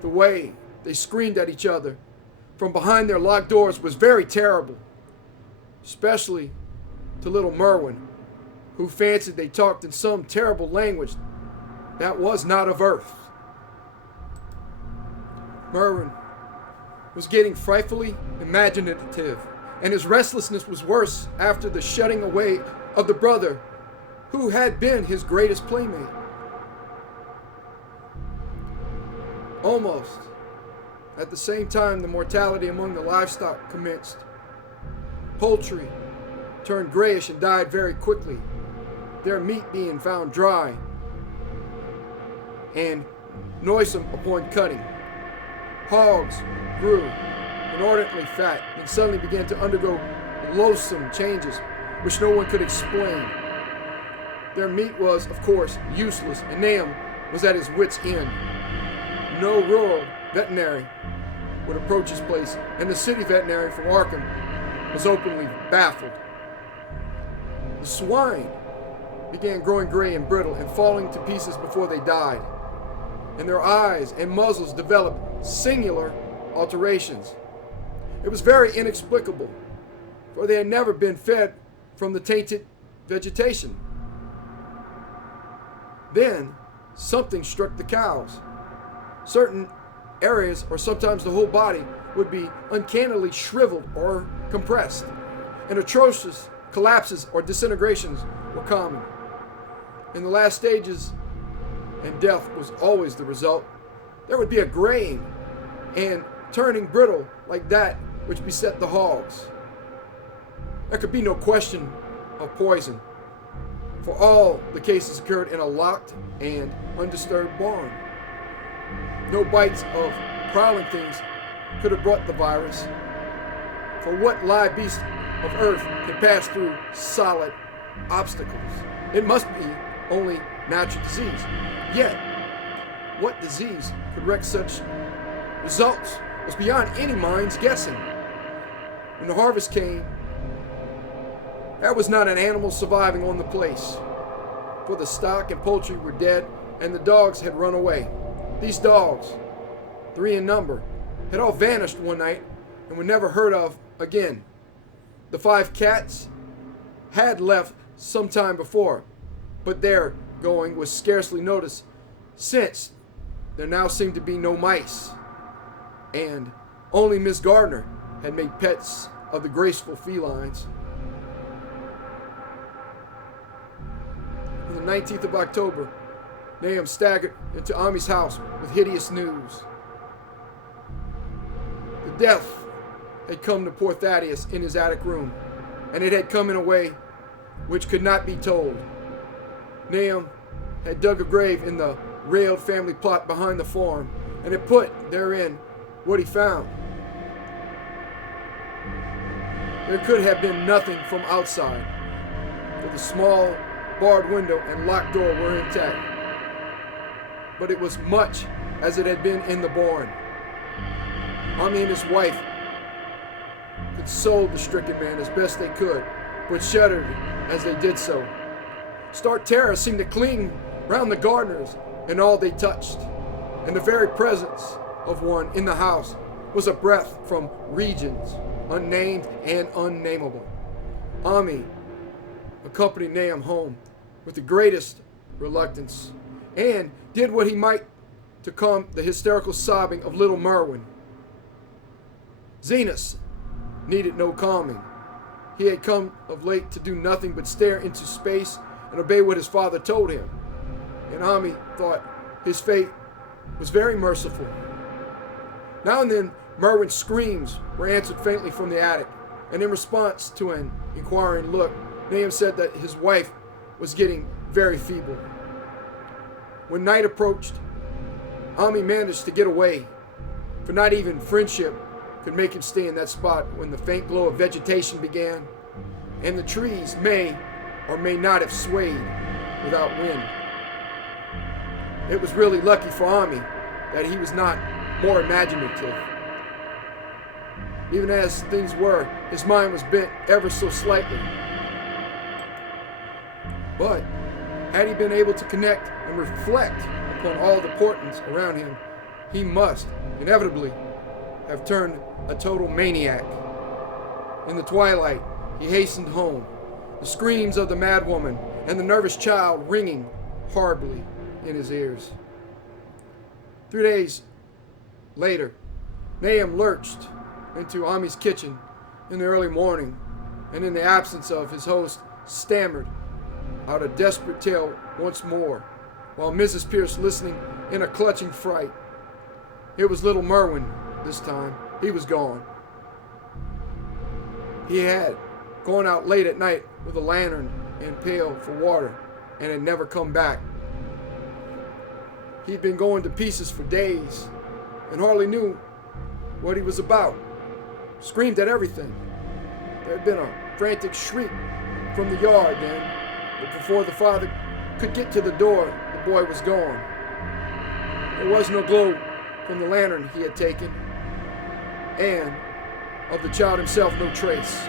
The way they screamed at each other from behind their locked doors was very terrible, especially to little Merwin, who fancied they talked in some terrible language that was not of earth. Merwin was getting frightfully imaginative, and his restlessness was worse after the shutting away of the brother who had been his greatest playmate. Almost at the same time the mortality among the livestock commenced. Poultry turned grayish and died very quickly, their meat being found dry and noisome upon cutting. Hogs grew inordinately fat and suddenly began to undergo loathsome changes which no one could explain. Their meat was, of course, useless, and Nahum was at his wit's end. No rural veterinary would approach his place, and the city veterinary from Arkham was openly baffled. The swine began growing gray and brittle and falling to pieces before they died, and their eyes and muzzles developed singular alterations. It was very inexplicable, for they had never been fed from the tainted vegetation. Then something struck the cows. Certain areas, or sometimes the whole body, would be uncannily shriveled or compressed, and atrocious collapses or disintegrations were common. In the last stages, and death was always the result, there would be a graying and turning brittle like that which beset the hogs. There could be no question of poison, for all the cases occurred in a locked and undisturbed barn. No bites of prowling things could have brought the virus, for what live beast of earth can pass through solid obstacles? It must be only natural disease. Yet, what disease could wreak such results was beyond any mind's guessing. When the harvest came, there was not an animal surviving on the place, for the stock and poultry were dead, and the dogs had run away. These dogs, 3 in number, had all vanished one night and were never heard of again. The 5 cats had left some time before, but their going was scarcely noticed, since there now seemed to be no mice, and only Miss Gardner had made pets of the graceful felines. On the 19th of October, Nahum staggered into Ami's house with hideous news. The death had come to poor Thaddeus in his attic room, and it had come in a way which could not be told. Nahum had dug a grave in the railed family plot behind the farm, and had put therein what he found. There could have been nothing from outside, for the small barred window and locked door were intact. But it was much as it had been in the barn. Ami and his wife consoled the stricken man as best they could, but shuddered as they did so. Stark terror seemed to cling round the gardeners and all they touched, and the very presence of one in the house was a breath from regions unnamed and unnameable. Ami accompanied Nahum home with the greatest reluctance, and did what he might to calm the hysterical sobbing of little Merwin. Zenas needed no calming. He had come of late to do nothing but stare into space and obey what his father told him. And Ami thought his fate was very merciful. Now and then, Merwin's screams were answered faintly from the attic, and in response to an inquiring look, Nahum said that his wife was getting very feeble. When night approached, Ami managed to get away, for not even friendship could make him stay in that spot when the faint glow of vegetation began, and the trees may or may not have swayed without wind. It was really lucky for Ami that he was not more imaginative. Even as things were, his mind was bent ever so slightly. But had he been able to connect and reflect upon all the portents around him, he must inevitably have turned a total maniac. In the twilight, he hastened home, the screams of the madwoman and the nervous child ringing horribly in his ears. 3 days later, Nahum lurched into Ami's kitchen in the early morning, and in the absence of his host, stammered out a desperate tale once more, while Mrs. Pierce listening in a clutching fright. It was little Merwin this time. He was gone. He had gone out late at night with a lantern and pail for water and had never come back. He'd been going to pieces for days and hardly knew what he was about. Screamed at everything. There had been a frantic shriek from the yard then, but before the father could get to the door, the boy was gone. There was no glow from the lantern he had taken, and of the child himself no trace.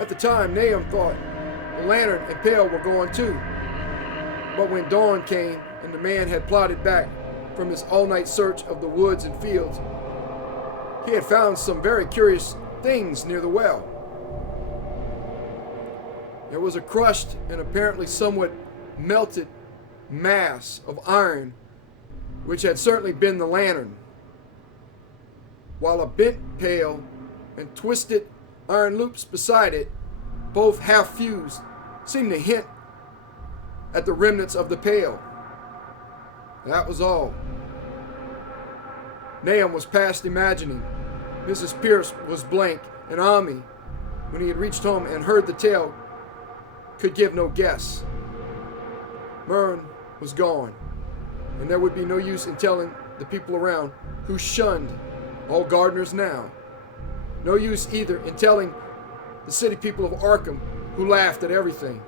At the time, Nahum thought the lantern and pail were gone too. But when dawn came and the man had plodded back from his all-night search of the woods and fields, he had found some very curious things near the well. There was a crushed and apparently somewhat melted mass of iron, which had certainly been the lantern, while a bent pail and twisted iron loops beside it, both half fused, seemed to hint at the remnants of the pail. That was all. Nahum was past imagining. Mrs. Pierce was blank, and Ami, when he had reached home and heard the tale, could give no guess. Merwin was gone, and there would be no use in telling the people around, who shunned all gardeners now. No use either in telling the city people of Arkham, who laughed at everything.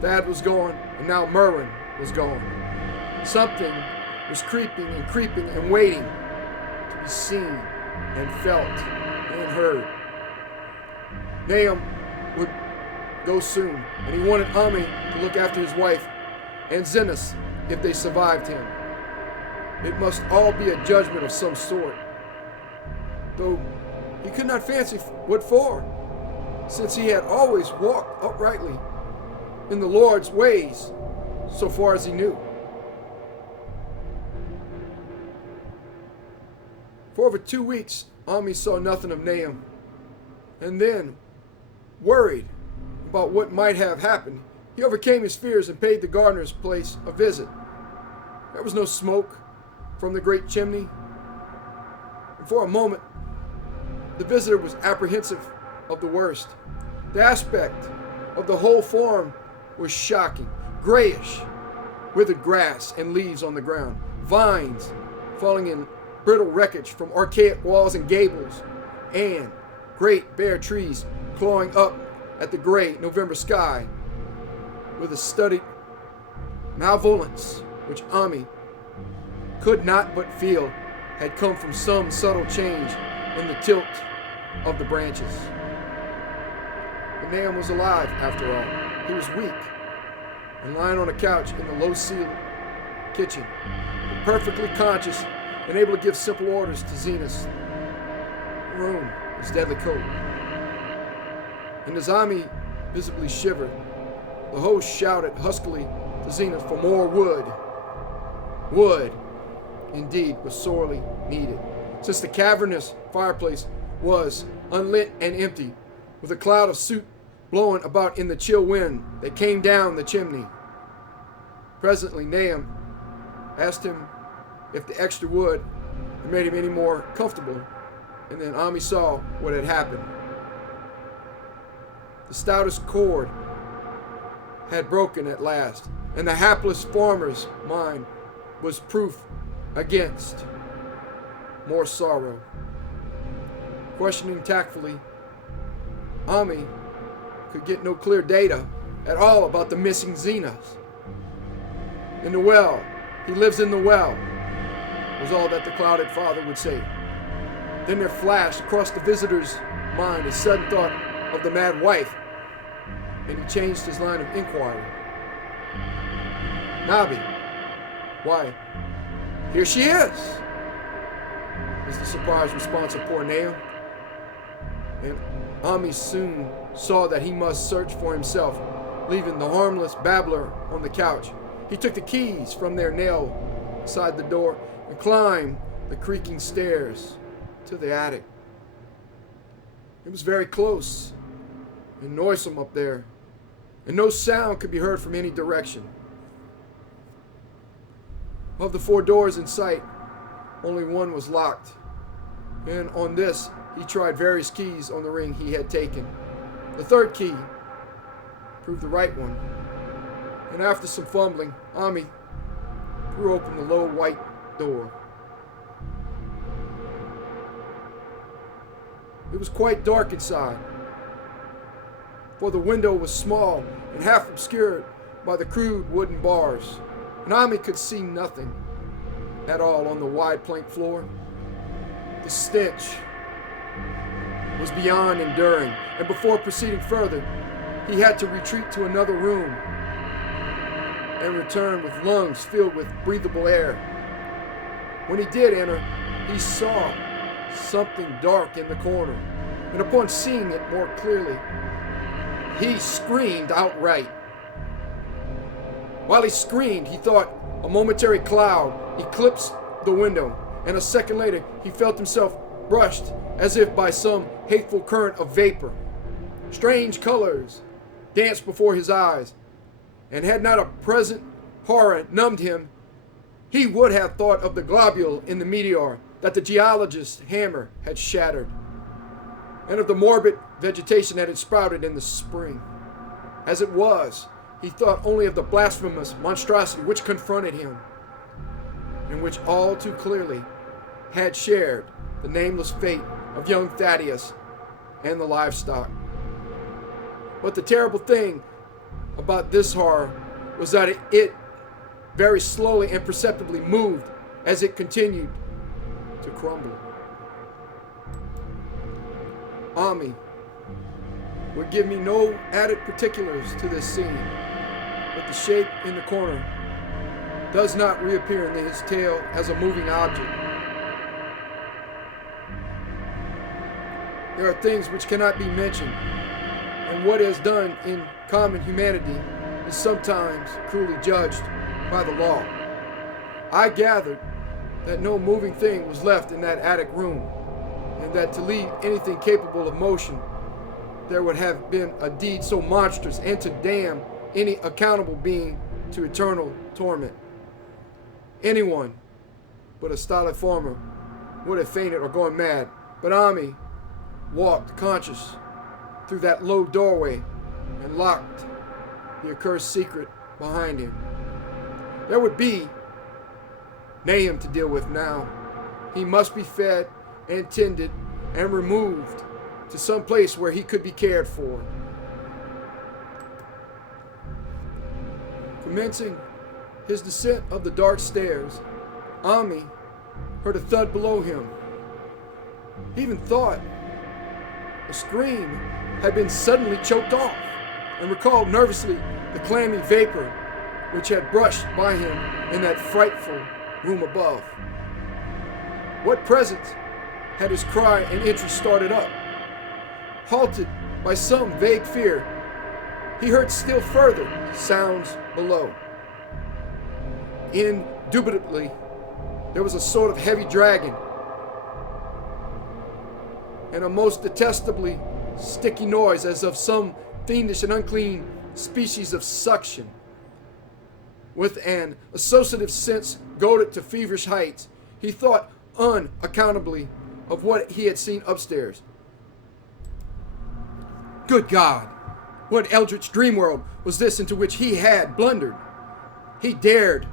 Thad was gone, and now Merwin was gone. Something was creeping and waiting to be seen and felt and heard. Nahum would go soon, and he wanted Ami to look after his wife and Zenas if they survived him. It must all be a judgment of some sort, though he could not fancy what for, since he had always walked uprightly in the Lord's ways, so far as he knew. For over 2 weeks, Ami saw nothing of Nahum, and then, worried about what might have happened, he overcame his fears and paid the gardener's place a visit. There was no smoke from the great chimney, and for a moment, the visitor was apprehensive of the worst. The aspect of the whole farm was shocking. Grayish, withered grass and leaves on the ground, vines falling in brittle wreckage from archaic walls and gables, and great bare trees clawing up at the gray November sky with a studied malevolence which Ami could not but feel had come from some subtle change in the tilt of the branches. But Nahum was alive after all. He was weak and lying on a couch in the low-ceiled kitchen, but perfectly conscious and able to give simple orders to Zenas. The room was deadly cold, and as Ami visibly shivered, the host shouted huskily the zenith for more wood. Wood, indeed, was sorely needed, since the cavernous fireplace was unlit and empty, with a cloud of soot blowing about in the chill wind that came down the chimney. Presently, Nahum asked him if the extra wood had made him any more comfortable, and then Ami saw what had happened. The stoutest cord had broken at last, and the hapless farmer's mind was proof against more sorrow. Questioning tactfully, Ami could get no clear data at all about the missing zenith. In the well, he lives in the well, was all that the clouded father would say. Then there flashed across the visitor's mind a sudden thought of the mad wife, and he changed his line of inquiry. Nabi, why, here she is, was the surprised response of poor Nahum. And Ami soon saw that he must search for himself, leaving the harmless babbler on the couch. He took the keys from their nail beside the door and climbed the creaking stairs to the attic. It was very close and noisome up there, and no sound could be heard from any direction. Of the 4 doors in sight, only one was locked, and on this he tried various keys on the ring he had taken. The 3rd key proved the right one, and after some fumbling, Ami threw open the low white door. It was quite dark inside, for the window was small and half obscured by the crude wooden bars, and Ami could see nothing at all on the wide plank floor. The stench was beyond enduring, and before proceeding further, he had to retreat to another room and return with lungs filled with breathable air. When he did enter, he saw something dark in the corner, and upon seeing it more clearly, he screamed outright. While he screamed, he thought a momentary cloud eclipsed the window, and a second later he felt himself brushed as if by some hateful current of vapor. Strange colors danced before his eyes, and had not a present horror numbed him, he would have thought of the globule in the meteor that the geologist's hammer had shattered, and of the morbid vegetation that had sprouted in the spring. As it was, he thought only of the blasphemous monstrosity which confronted him, and which all too clearly had shared the nameless fate of young Thaddeus and the livestock. But the terrible thing about this horror was that it very slowly and perceptibly moved as it continued to crumble. Ami would give me no added particulars to this scene, but the shape in the corner does not reappear in his tale as a moving object. There are things which cannot be mentioned, and what is done in common humanity is sometimes cruelly judged by the law. I gathered that no moving thing was left in that attic room, and that to leave anything capable of motion, there would have been a deed so monstrous, and to damn any accountable being to eternal torment. Anyone but a stolid farmer would have fainted or gone mad, but Ami walked conscious through that low doorway and locked the accursed secret behind him. There would be Nahum to deal with now. He must be fed and tended and removed to some place where he could be cared for. Commencing his descent of the dark stairs, Ami heard a thud below him. He even thought a scream had been suddenly choked off, and recalled nervously the clammy vapor which had brushed by him in that frightful room above. What presence had his cry and interest started up? Halted by some vague fear, he heard still further sounds below. indubitably there was a sort of heavy dragging and a most detestably sticky noise as of some fiendish and unclean species of suction. With an associative sense goaded to feverish heights, he thought unaccountably of what he had seen upstairs. Good God! What eldritch dream world was this into which he had blundered? He dared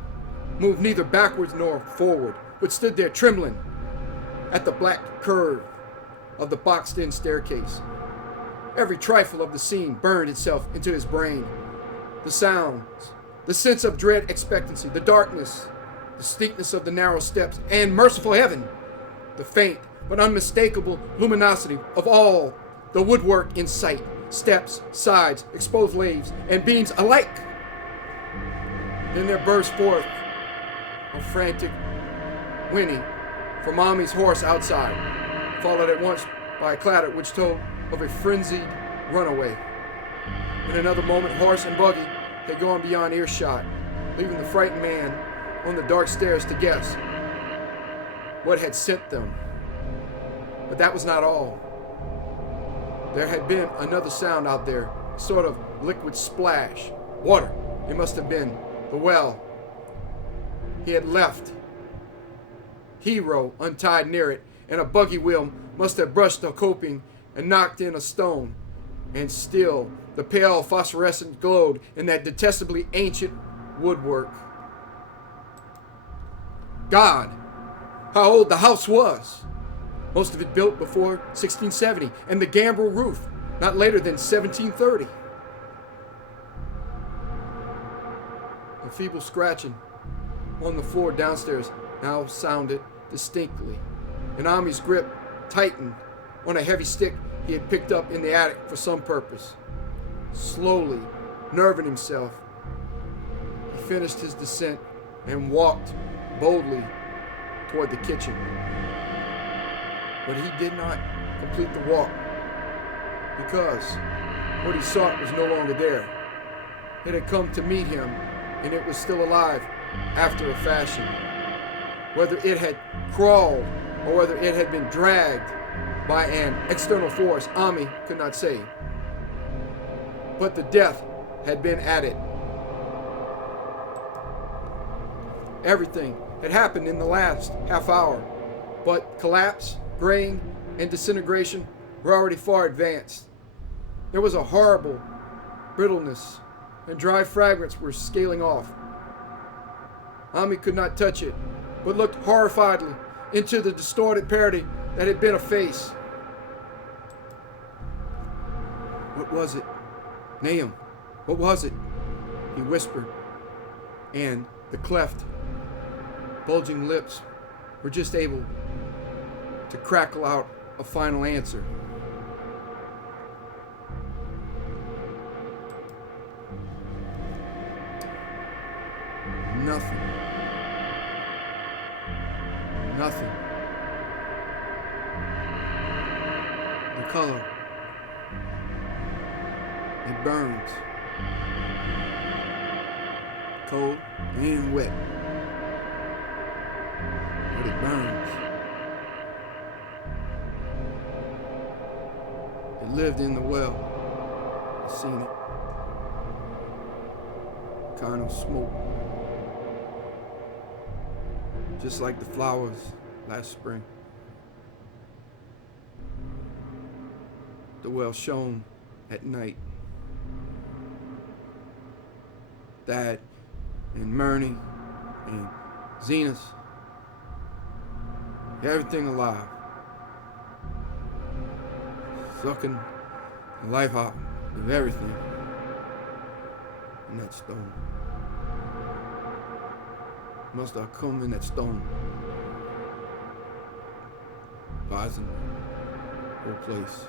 move neither backwards nor forward, but stood there trembling at the black curve of the boxed-in staircase. Every trifle of the scene burned itself into his brain. The sounds, the sense of dread expectancy, the darkness, the steepness of the narrow steps, and, merciful heaven, the faint but unmistakable luminosity of all the woodwork in sight, steps, sides, exposed laths, and beams alike. Then there burst forth a frantic whinny from Mommy's horse outside, followed at once by a clatter which told of a frenzied runaway. In another moment, horse and buggy had gone beyond earshot, leaving the frightened man on the dark stairs to guess what had sent them. But that was not all. There had been another sound out there, a sort of liquid splash. Water, it must have been. The well. He had left Hero untied near it, and a buggy wheel must have brushed the coping and knocked in a stone. And still, the pale phosphorescent glowed in that detestably ancient woodwork. God, how old the house was! Most of it built before 1670, and the gambrel roof not later than 1730. A feeble scratching on the floor downstairs now sounded distinctly. And Ami's grip tightened on a heavy stick he had picked up in the attic for some purpose. Slowly, nerving himself, he finished his descent and walked boldly toward the kitchen. But he did not complete the walk because what he sought was no longer there. It had come to meet him, and it was still alive after a fashion. Whether it had crawled or whether it had been dragged by an external force, Ami could not say. But the death had been at it. Everything had happened in the last half hour, but collapse, graying, and disintegration were already far advanced. There was a horrible brittleness, and dry fragments were scaling off. Ami could not touch it, but looked horrifiedly into the distorted parody that had been a face. What was it? Nahum, what was it? He whispered, and the cleft, bulging lips were just able to crackle out a final answer. Nothing. Nothing. The color. It burns. Cold and wet. But it burns. It lived in the well. I've seen it. Kind of smoke. Just like the flowers last spring. The well shone at night. Thad and Murney and Zenas, everything alive, sucking the life out of everything in that stone. Must have come in that stone, poison the whole place.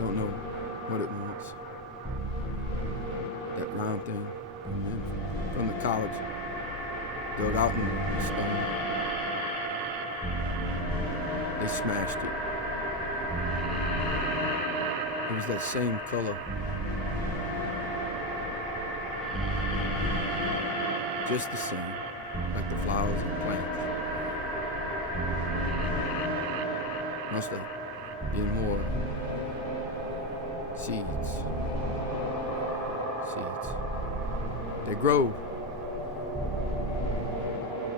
Don't know what it wants. That round thing from the college, dug out in the stone. They smashed it. It was that same color. just the same, like the flowers and plants. Must have been more seeds. Seeds. They grow.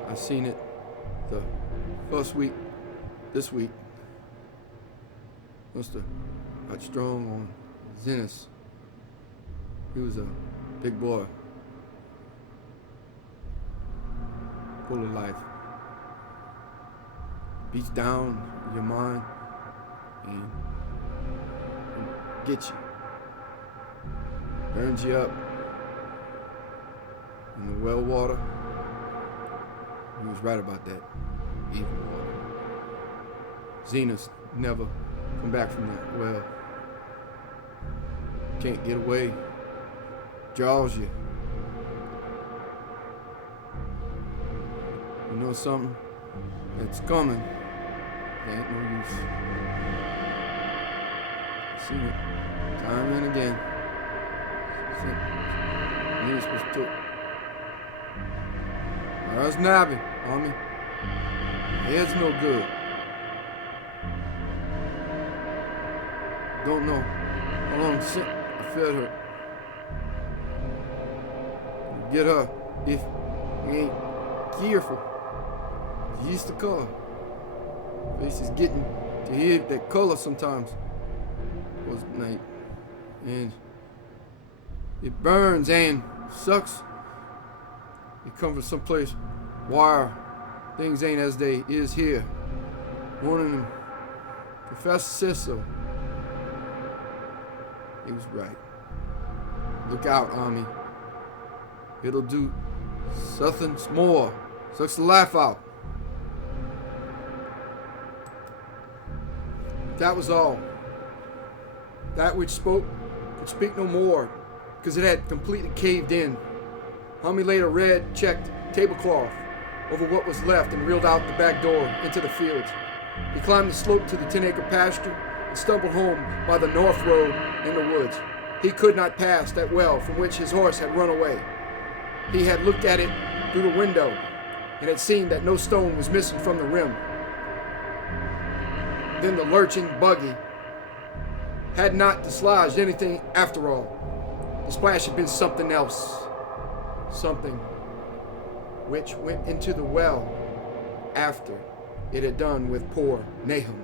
I seen it the first week, this week. Must have got strong on Zenith. He was a big boy. Full of life. Beats down your mind and gets you. Burns you up in the well water. He was right about that. Evil water. Zenith never come back from that well. Can't get away. Draws you. You know something that's coming. There ain't no use. I've seen it time and again. Zenith was took. There's Nabby, homie. Head's no good. Don't know how long since I fed her. Get her if we ain't careful. She used to color. Face is getting to hear that color sometimes. It was night. And it burns and sucks. It comes from someplace where things ain't as they is here. One of them, Professor says so. He was right. Look out, Army. It'll do something more. Sucks the life out. That was all. That which spoke could speak no more, because it had completely caved in. Homie laid a red, checked tablecloth over what was left and reeled out the back door into the fields. He climbed the slope to the 10-acre pasture and stumbled home by the north road in the woods. He could not pass that well from which his horse had run away. He had looked at it through the window and had seen that no stone was missing from the rim. Then the lurching buggy had not dislodged anything after all. The splash had been something else. Something which went into the well after it had done with poor Nahum.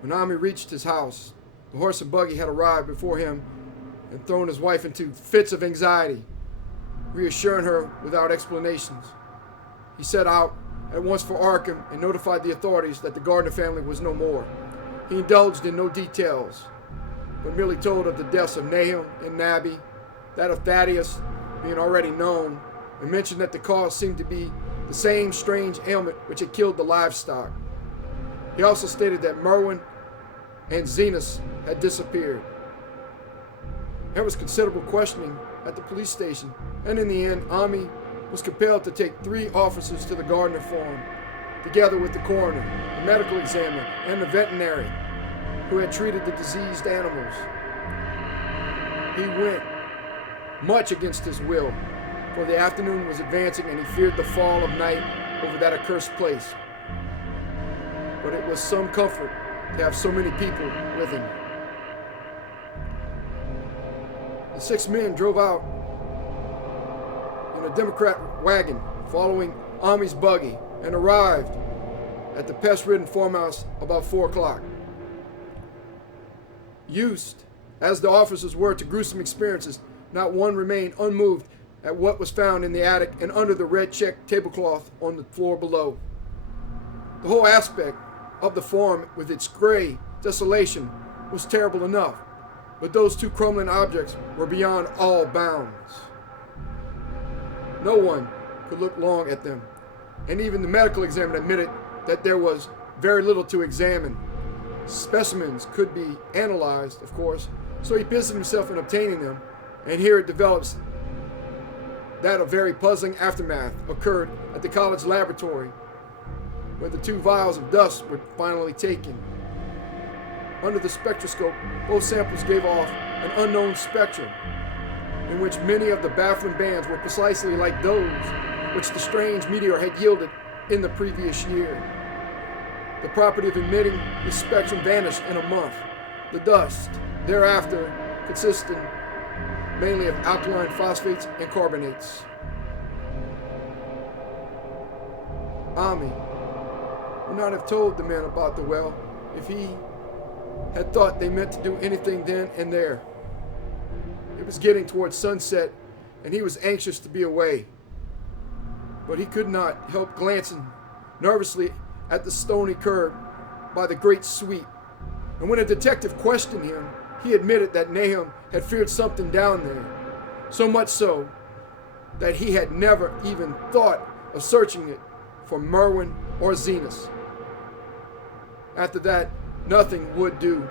When Ami reached his house, the horse and buggy had arrived before him and thrown his wife into fits of anxiety, reassuring her without explanations. He set out at once for Arkham and notified the authorities that the Gardner family was no more. He indulged in no details, but merely told of the deaths of Nahum and Nabby, that of Thaddeus being already known, and mentioned that the cause seemed to be the same strange ailment which had killed the livestock. He also stated that Merwin and Zenith had disappeared. There was considerable questioning at the police station, and in the end, Ami was compelled to take 3 officers to the Gardner farm, together with the coroner, the medical examiner, and the veterinary, who had treated the diseased animals. He went much against his will, for the afternoon was advancing and he feared the fall of night over that accursed place. But it was some comfort to have so many people with him. The 6 men drove out in a Democrat wagon following Ami's buggy and arrived at the pest-ridden farmhouse about 4 o'clock. Used, as the officers were, to gruesome experiences, not one remained unmoved at what was found in the attic and under the red check tablecloth on the floor below. The whole aspect of the farm, with its gray desolation, was terrible enough, but those 2 crumbling objects were beyond all bounds. No one could look long at them, and even the medical examiner admitted that there was very little to examine. Specimens could be analyzed, of course, so he busied himself in obtaining them, and here it develops that a very puzzling aftermath occurred at the college laboratory, where the 2 vials of dust were finally taken. Under the spectroscope, both samples gave off an unknown spectrum, in which many of the baffling bands were precisely like those which the strange meteor had yielded in the previous year. The property of emitting the spectrum vanished in a month. The dust thereafter consisted mainly of alkaline phosphates and carbonates. Ami would not have told the man about the well if he had thought they meant to do anything then and there. It was getting towards sunset, and he was anxious to be away. But he could not help glancing nervously at the stony curb by the great sweep. And when a detective questioned him, he admitted that Nahum had feared something down there, so much so that he had never even thought of searching it for Merwin or Zenas. After that, nothing would do,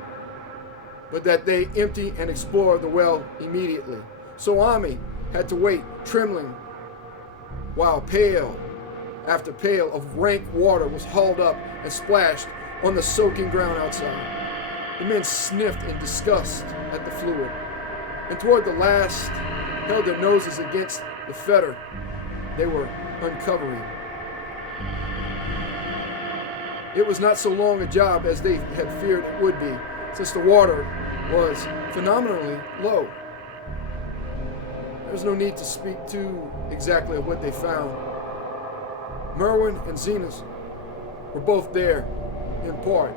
but that they empty and explore the well immediately. So Ami had to wait, trembling, while pail after pail of rank water was hauled up and splashed on the soaking ground outside. The men sniffed in disgust at the fluid, and toward the last held their noses against the fetter they were uncovering. It was not so long a job as they had feared it would be, since the water was phenomenally low. There's no need to speak too exactly of what they found. Merwin and Zenas were both there, in part,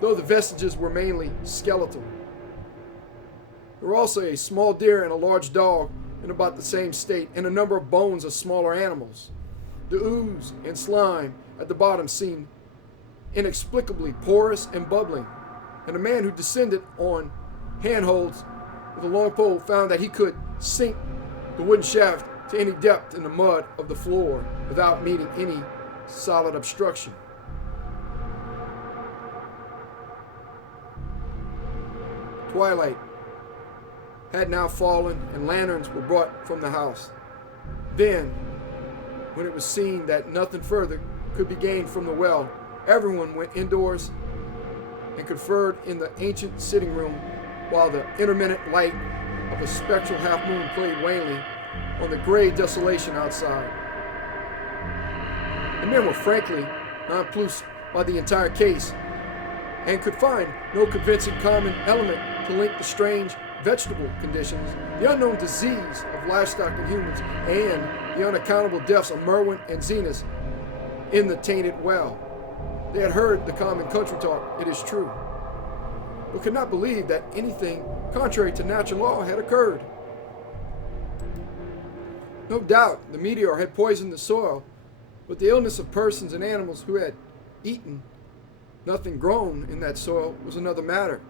though the vestiges were mainly skeletal. There were also a small deer and a large dog in about the same state, and a number of bones of smaller animals. The ooze and slime at the bottom seemed inexplicably porous and bubbling, and a man who descended on handholds with a long pole found that he could sink the wooden shaft to any depth in the mud of the floor without meeting any solid obstruction. Twilight had now fallen, and lanterns were brought from the house. Then, when it was seen that nothing further could be gained from the well, everyone went indoors and conferred in the ancient sitting room while the intermittent light of a spectral half moon played wanly on the gray desolation outside. The men were frankly nonplussed by the entire case and could find no convincing common element to link the strange vegetable conditions, the unknown disease of livestock and humans, and the unaccountable deaths of Merwin and Zenas in the tainted well. They had heard the common country talk, it is true, but could not believe that anything contrary to natural law had occurred. No doubt the meteor had poisoned the soil, but the illness of persons and animals who had eaten nothing grown in that soil was another matter.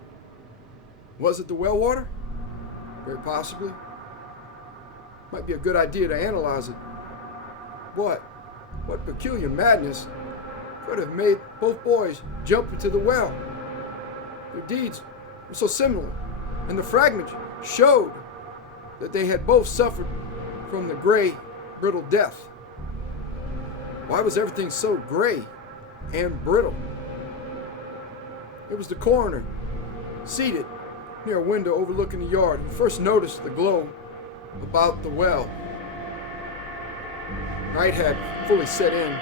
Was it the well water? Very possibly. Might be a good idea to analyze it. But what peculiar madness could have made both boys jump into the well? Their deeds were so similar, and the fragments showed that they had both suffered from the gray, brittle death. Why was everything so gray and brittle? It was the coroner, seated near a window overlooking the yard, who first noticed the glow about the well. Night had fully set in,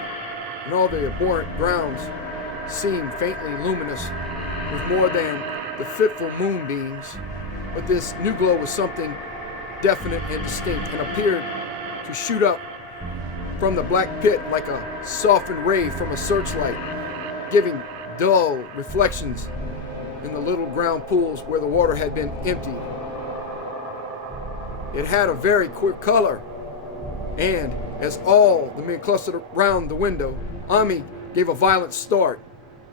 and all the abhorrent grounds seemed faintly luminous with more than the fitful moonbeams, but this new glow was something definite and distinct, and appeared to shoot up from the black pit like a softened ray from a searchlight, giving dull reflections in the little ground pools where the water had been emptied. It had a very queer color, and as all the men clustered around the window, Ami gave a violent start,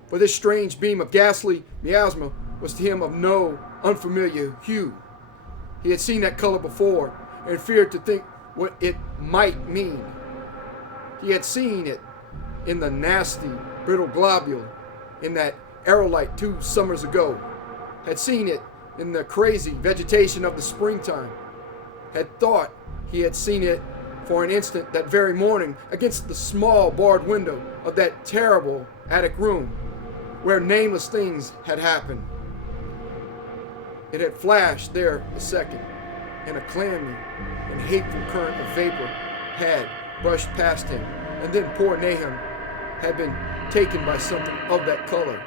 for this strange beam of ghastly miasma was to him of no unfamiliar hue. He had seen that color before, and feared to think what it might mean. He had seen it in the nasty, brittle globule in that aerolite 2 summers ago, had seen it in the crazy vegetation of the springtime, had thought he had seen it for an instant that very morning against the small barred window of that terrible attic room where nameless things had happened. It had flashed there a second, and a clammy and hateful current of vapor had brushed past him, and then poor Nahum had been taken by something of that color.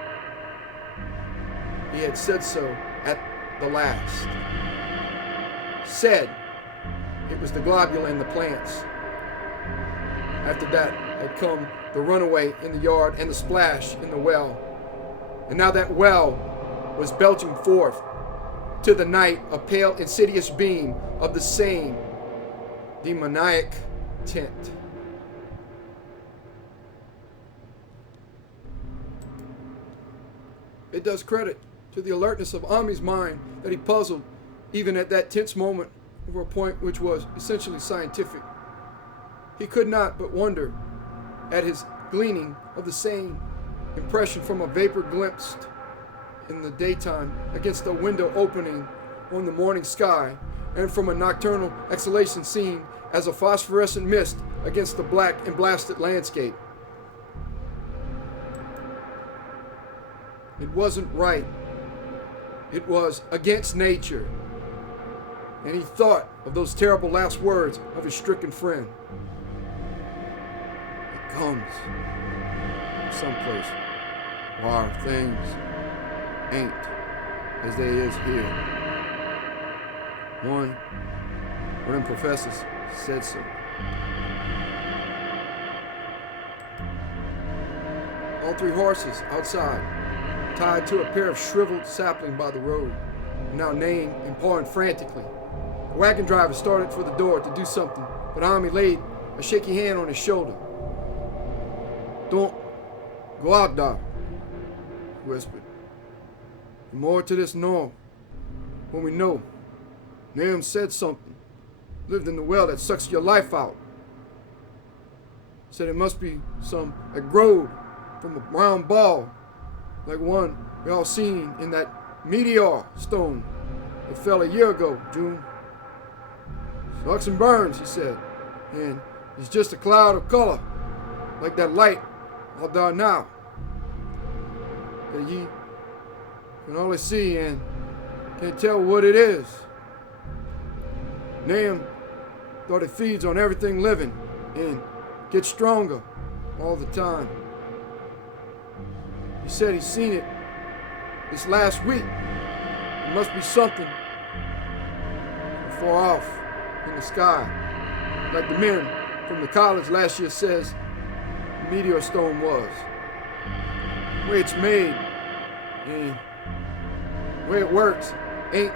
He had said so at the last. Said it was the globule and the plants. After that had come the runaway in the yard and the splash in the well. And now that well was belching forth to the night a pale, insidious beam of the same demoniac tint. It does credit to the alertness of Ami's mind that he puzzled, even at that tense moment, over a point which was essentially scientific. He could not but wonder at his gleaning of the same impression from a vapor glimpsed in the daytime against a window opening on the morning sky, and from a nocturnal exhalation seen as a phosphorescent mist against the black and blasted landscape. It wasn't right. It was against nature. And he thought of those terrible last words of his stricken friend. It comes from someplace where things ain't as they is here. One of them professors said so. All three horses outside, tied to a pair of shriveled saplings by the road, now neighing and pawing frantically. The wagon driver started for the door to do something, but Ami laid a shaky hand on his shoulder. Don't go out, Doc, he whispered. More to this norm when we know. Nahum said something. Lived in the well that sucks your life out. Said it must be some that growed from a brown ball, like one we all seen in that meteor stone that fell a year ago, June. Sucks and burns, he said, and it's just a cloud of color, like that light out there now, that ye can only see and can't tell what it is. Nahum thought it feeds on everything living and gets stronger all the time. He said he's seen it this last week. It must be something far off in the sky, like the men from the college last year says the meteor stone was. The way it's made and the way it works ain't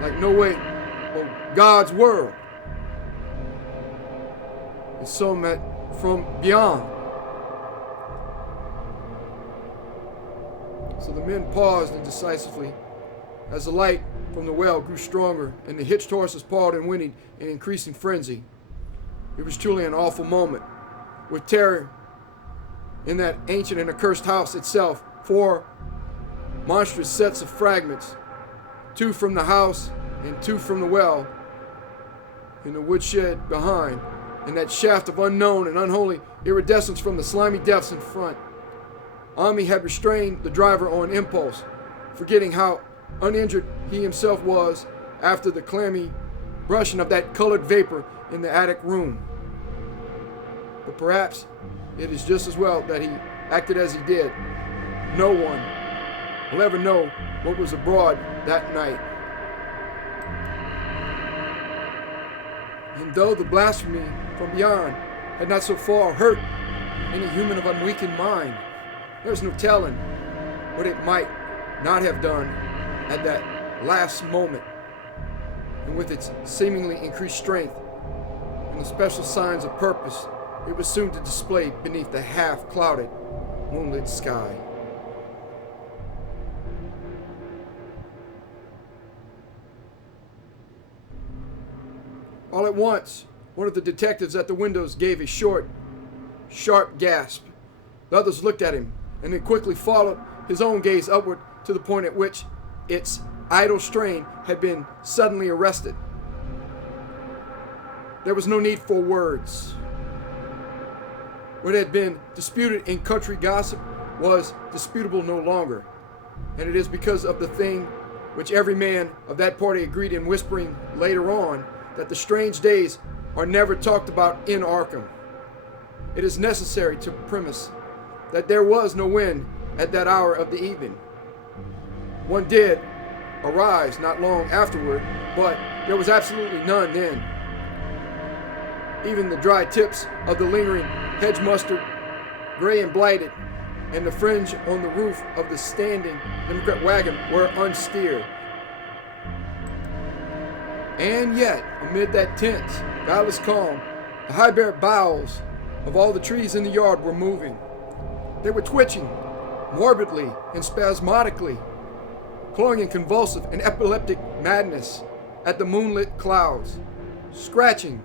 like no way of God's world. It's some that from beyond. So the men paused indecisively as the light from the well grew stronger and the hitched horses pawed and whinnied in increasing frenzy. It was truly an awful moment, with terror in that ancient and accursed house itself. 4 monstrous sets of fragments, 2 from the house and 2 from the well, in the woodshed behind, and that shaft of unknown and unholy iridescence from the slimy depths in front. Ami had restrained the driver on impulse, forgetting how uninjured he himself was after the clammy brushing of that colored vapor in the attic room. But perhaps it is just as well that he acted as he did. No one will ever know what was abroad that night. And though the blasphemy from beyond had not so far hurt any human of unweakened mind, there's no telling what it might not have done at that last moment, and with its seemingly increased strength and the special signs of purpose it was soon to display beneath the half-clouded, moonlit sky. All at once, one of the detectives at the windows gave a short, sharp gasp. The others looked at him, and then quickly followed his own gaze upward to the point at which its idle strain had been suddenly arrested. There was no need for words. What had been disputed in country gossip was disputable no longer, and it is because of the thing which every man of that party agreed in, whispering later on that the strange days are never talked about in Arkham. It is necessary to premise that there was no wind at that hour of the evening. One did arise not long afterward, but there was absolutely none then. Even the dry tips of the lingering hedge mustard, gray and blighted, and the fringe on the roof of the standing Democrat wagon were unsteered. And yet, amid that tense, guileless calm, the high-bared boughs of all the trees in the yard were moving. They were twitching, morbidly and spasmodically, clawing in convulsive and epileptic madness at the moonlit clouds, scratching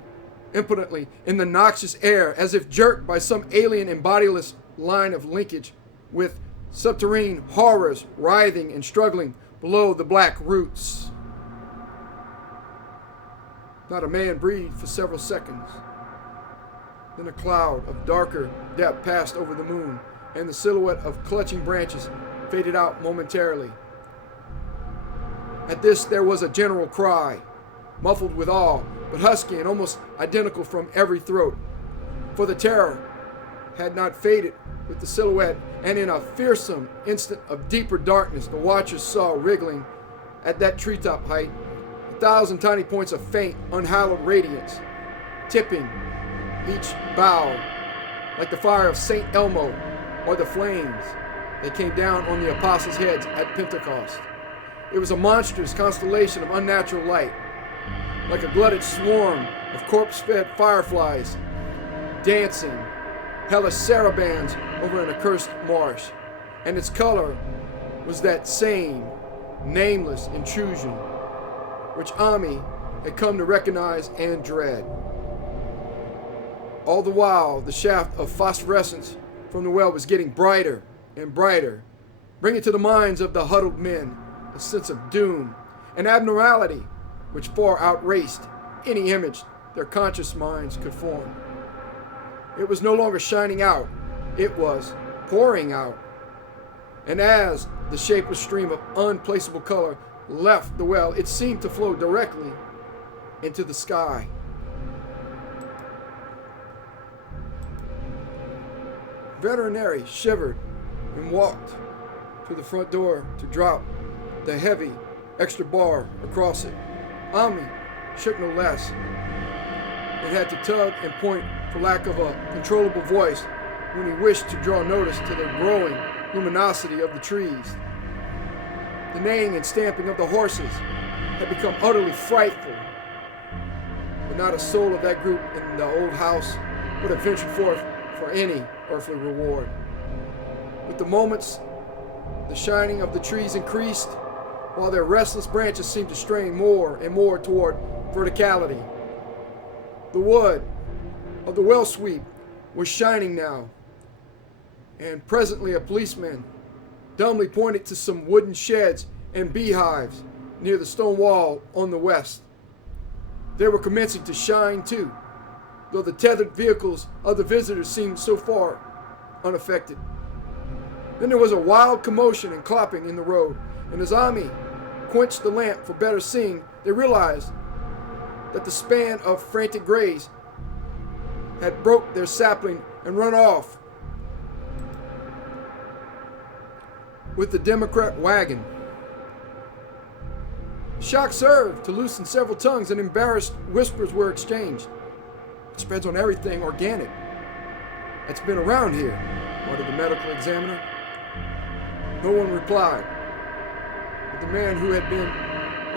impotently in the noxious air as if jerked by some alien and bodiless line of linkage with subterranean horrors writhing and struggling below the black roots. Not a man breathed for several seconds. Then a cloud of darker depth passed over the moon, and the silhouette of clutching branches faded out momentarily. At this there was a general cry, muffled with awe, but husky and almost identical from every throat. For the terror had not faded with the silhouette, and in a fearsome instant of deeper darkness the watchers saw wriggling at that treetop height 1,000 tiny points of faint, unhallowed radiance, tipping each bough like the fire of St. Elmo or the flames that came down on the apostles' heads at Pentecost. It was a monstrous constellation of unnatural light, like a glutted swarm of corpse-fed fireflies dancing hellish sarabands over an accursed marsh, and its color was that same nameless intrusion which Ami had come to recognize and dread. All the while, the shaft of phosphorescence from the well was getting brighter and brighter, bringing to the minds of the huddled men a sense of doom and abnormality which far outraced any image their conscious minds could form. It was no longer shining out, it was pouring out. And as the shapeless stream of unplaceable color left the well, it seemed to flow directly into the sky. Veterinary shivered and walked to the front door to drop the heavy extra bar across it. Ami shook no less and had to tug and point for lack of a controllable voice when he wished to draw notice to the growing luminosity of the trees. The neighing and stamping of the horses had become utterly frightful, but not a soul of that group in the old house would have ventured forth for any earthly reward. With the moments, the shining of the trees increased, while their restless branches seemed to strain more and more toward verticality. The wood of the well sweep was shining now, and presently a policeman dumbly pointed to some wooden sheds and beehives near the stone wall on the west. They were commencing to shine too, though the tethered vehicles of the visitors seemed so far unaffected. Then there was a wild commotion and clopping in the road, and as Ami quenched the lamp for better seeing, they realized that the span of frantic grays had broke their sapling and run off with the Democrat wagon. The shock served to loosen several tongues, and embarrassed whispers were exchanged. It spreads on everything organic that's been around here, muttered the medical examiner. No one replied, but the man who had been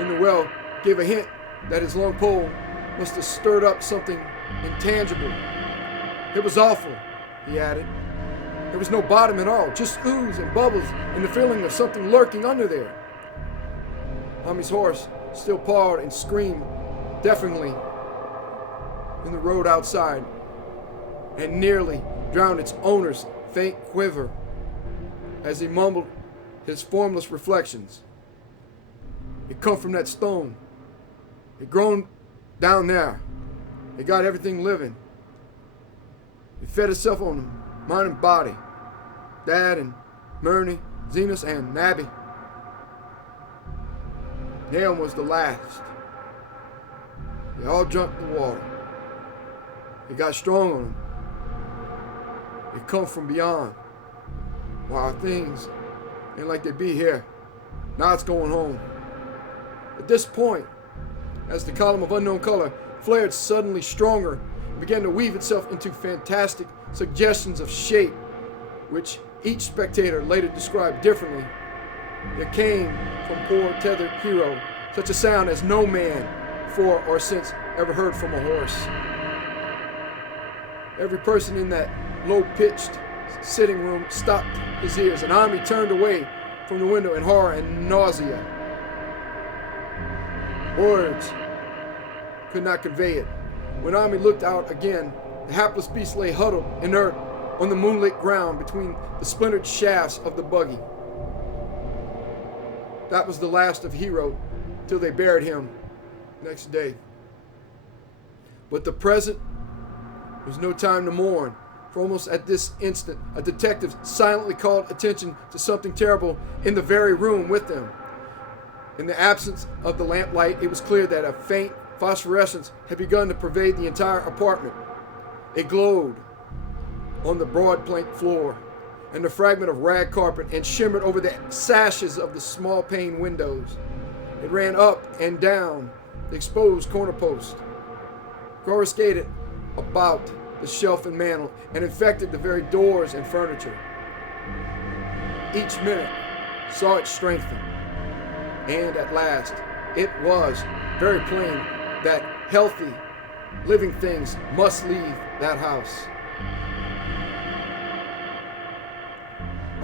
in the well gave a hint that his long pole must have stirred up something intangible. It was awful, he added. There was no bottom at all, just ooze and bubbles and the feeling of something lurking under there. Ami's horse still pawed and screamed deafeningly in the road outside, and nearly drowned its owner's faint quiver as he mumbled his formless reflections. It come from that stone. It grown down there. It got everything living. It fed itself on mind and body. Dad and Murney, Zenas and Nabby. Nahum was the last. They all drunk the water. It got strong on them. It come from beyond. While things ain't like they be here. Now it's going home. At this point, as the column of unknown color flared suddenly stronger and began to weave itself into fantastic suggestions of shape, which each spectator later described differently, there came from poor tethered hero such a sound as no man before or since ever heard from a horse. Every person in that low-pitched sitting room stopped his ears, and Ami turned away from the window in horror and nausea. Words could not convey it. When Ami looked out again, the hapless beast lay huddled, inert, on the moonlit ground between the splintered shafts of the buggy. That was the last of Hero till they buried him next day. But the present was no time to mourn, for almost at this instant, a detective silently called attention to something terrible in the very room with them. In the absence of the lamplight, it was clear that a faint phosphorescence had begun to pervade the entire apartment. It glowed on the broad plank floor and the fragment of rag carpet and shimmered over the sashes of the small pane windows. It ran up and down the exposed corner post, coruscated about the shelf and mantel, and infected the very doors and furniture. Each minute saw it strengthen, and at last it was very plain that healthy, living things must leave that house.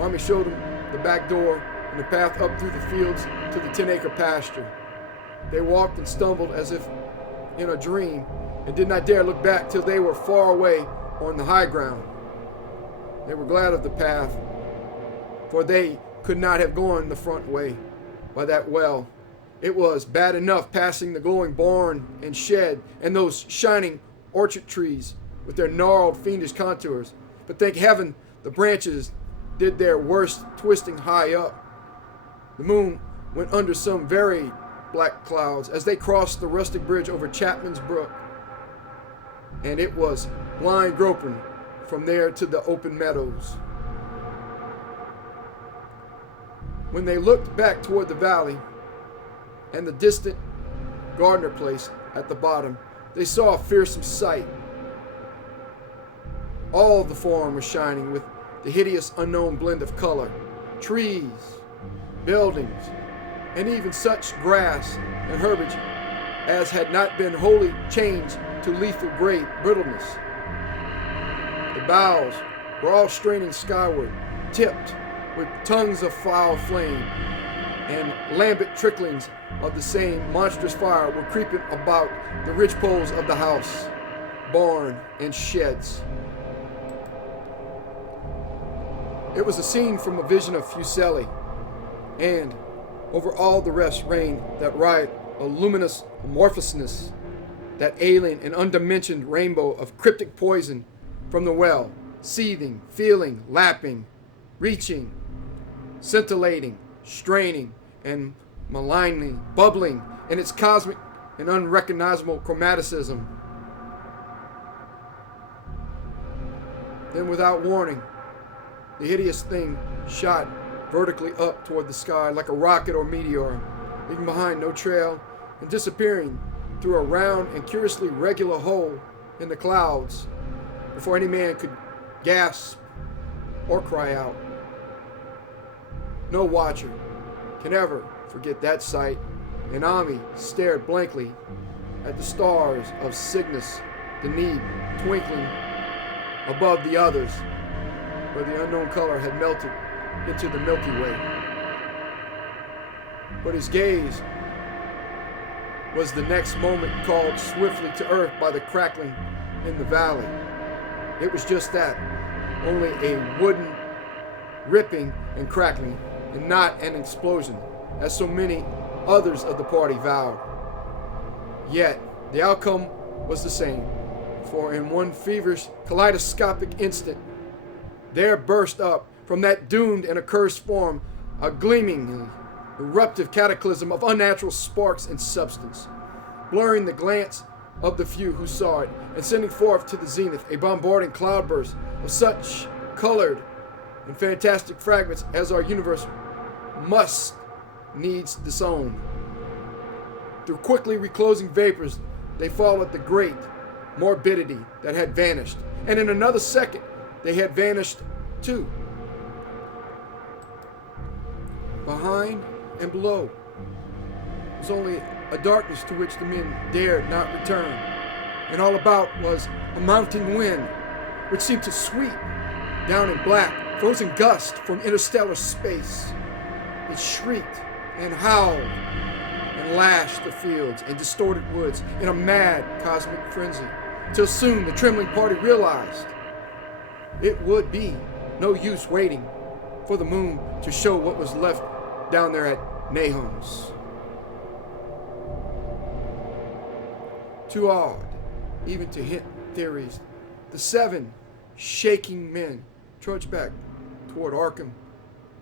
Ami showed him the back door and the path up through the fields to the 10-acre pasture. They walked and stumbled as if in a dream, and did not dare look back till they were far away on the high ground. They were glad of the path, for they could not have gone the front way by that well. It was bad enough passing the glowing barn and shed and those shining orchard trees with their gnarled, fiendish contours, but thank heaven the branches did their worst twisting high up. The moon went under some very black clouds as they crossed the rustic bridge over Chapman's Brook, and it was blind groping from there to the open meadows. When they looked back toward the valley and the distant Gardner place at the bottom, they saw a fearsome sight. All the farm was shining with the hideous unknown blend of color, trees, buildings, and even such grass and herbage as had not been wholly changed to lethal gray brittleness. The boughs were all straining skyward, tipped with tongues of foul flame, and lambent tricklings of the same monstrous fire were creeping about the ridgepoles of the house, barn, and sheds. It was a scene from a vision of Fuseli, and over all the rest reigned that riot of luminous amorphousness, that alien and undimensioned rainbow of cryptic poison from the well, seething, feeling, lapping, reaching, scintillating, straining, and malignly bubbling in its cosmic and unrecognizable chromaticism. Then, without warning, the hideous thing shot vertically up toward the sky like a rocket or meteor, leaving behind no trail and disappearing through a round and curiously regular hole in the clouds before any man could gasp or cry out. No watcher can ever forget that sight, and Ami stared blankly at the stars of Cygnus, Deneb, twinkling above the others, where the unknown color had melted into the Milky Way. But his gaze was the next moment called swiftly to earth by the crackling in the valley. It was just that, only a wooden ripping and crackling, and not an explosion, as so many others of the party vowed. Yet, the outcome was the same, for in one feverish, kaleidoscopic instant, there burst up from that doomed and accursed form a gleamingly eruptive cataclysm of unnatural sparks and substance, blurring the glance of the few who saw it, and sending forth to the zenith a bombarding cloudburst of such colored and fantastic fragments as our universe must needs disown. Through quickly reclosing vapors, they followed the great morbidity that had vanished, and in another second, they had vanished too. Behind and below was only a darkness to which the men dared not return, and all about was a mounting wind which seemed to sweep down in black, frozen gust from interstellar space. It shrieked and howled and lashed the fields and distorted woods in a mad cosmic frenzy, till soon the trembling party realized it would be no use waiting for the moon to show what was left down there at Nahum's. Too odd even to hint theories, the 7 shaking men trudged back toward Arkham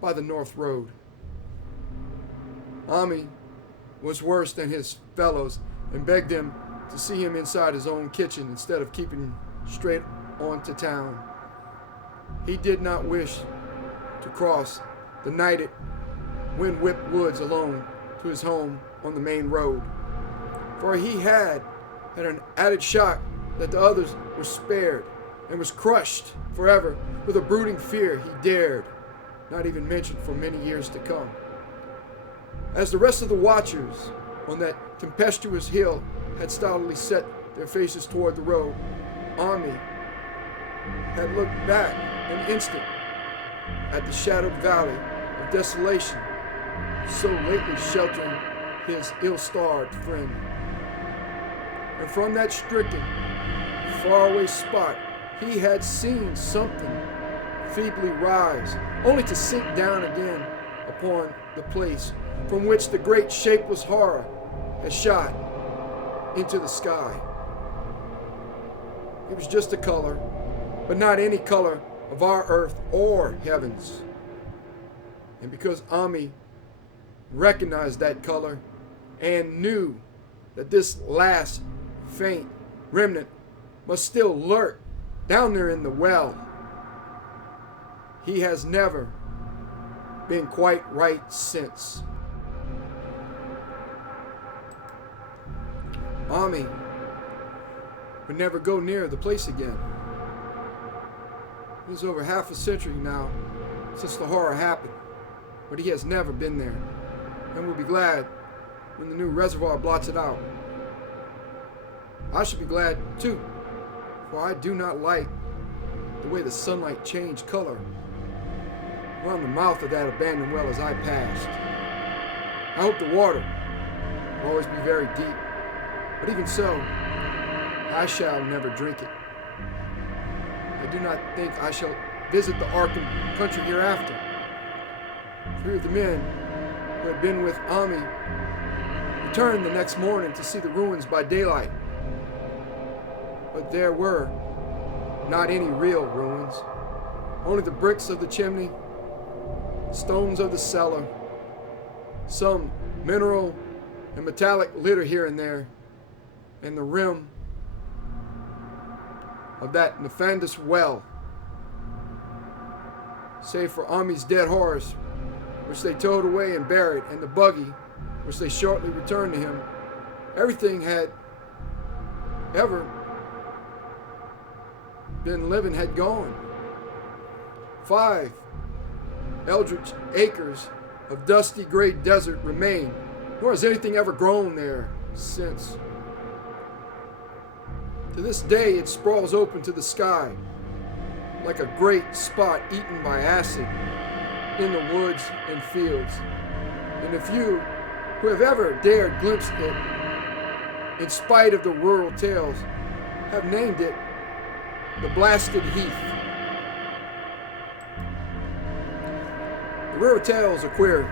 by the North Road. Ami was worse than his fellows and begged them to see him inside his own kitchen instead of keeping straight on to town. He did not wish to cross the nighted, wind-whipped woods alone to his home on the main road, for he had an added shock that the others were spared and was crushed forever with a brooding fear he dared not even mention for many years to come. As the rest of the watchers on that tempestuous hill had stolidly set their faces toward the road, Ami had looked back an instant at the shadowed valley of desolation so lately sheltering his ill-starred friend. And from that stricken, faraway spot, he had seen something feebly rise, only to sink down again upon the place from which the great shapeless horror had shot into the sky. It was just a color, but not any color of our earth or heavens. And because Ami recognized that color and knew that this last faint remnant must still lurk down there in the well, he has never been quite right since. Ami would never go near the place again. It was over half a century now since the horror happened, but he has never been there, and will be glad when the new reservoir blots it out. I should be glad too, for I do not like the way the sunlight changed color around the mouth of that abandoned well as I passed. I hope the water will always be very deep, but even so, I shall never drink it. I do not think I shall visit the Arkham country hereafter. 3 of the men who had been with Ami returned the next morning to see the ruins by daylight. But there were not any real ruins, only the bricks of the chimney, stones of the cellar, some mineral and metallic litter here and there, and the rim of that nefandous well. Save for Ami's dead horse, which they towed away and buried, and the buggy, which they shortly returned to him, everything had ever been living had gone. 5 eldritch acres of dusty gray desert remain, nor has anything ever grown there since. To this day it sprawls open to the sky, like a great spot eaten by acid in the woods and fields. And the few who have ever dared glimpse it, in spite of the rural tales, have named it the Blasted Heath. The rural tales are queer.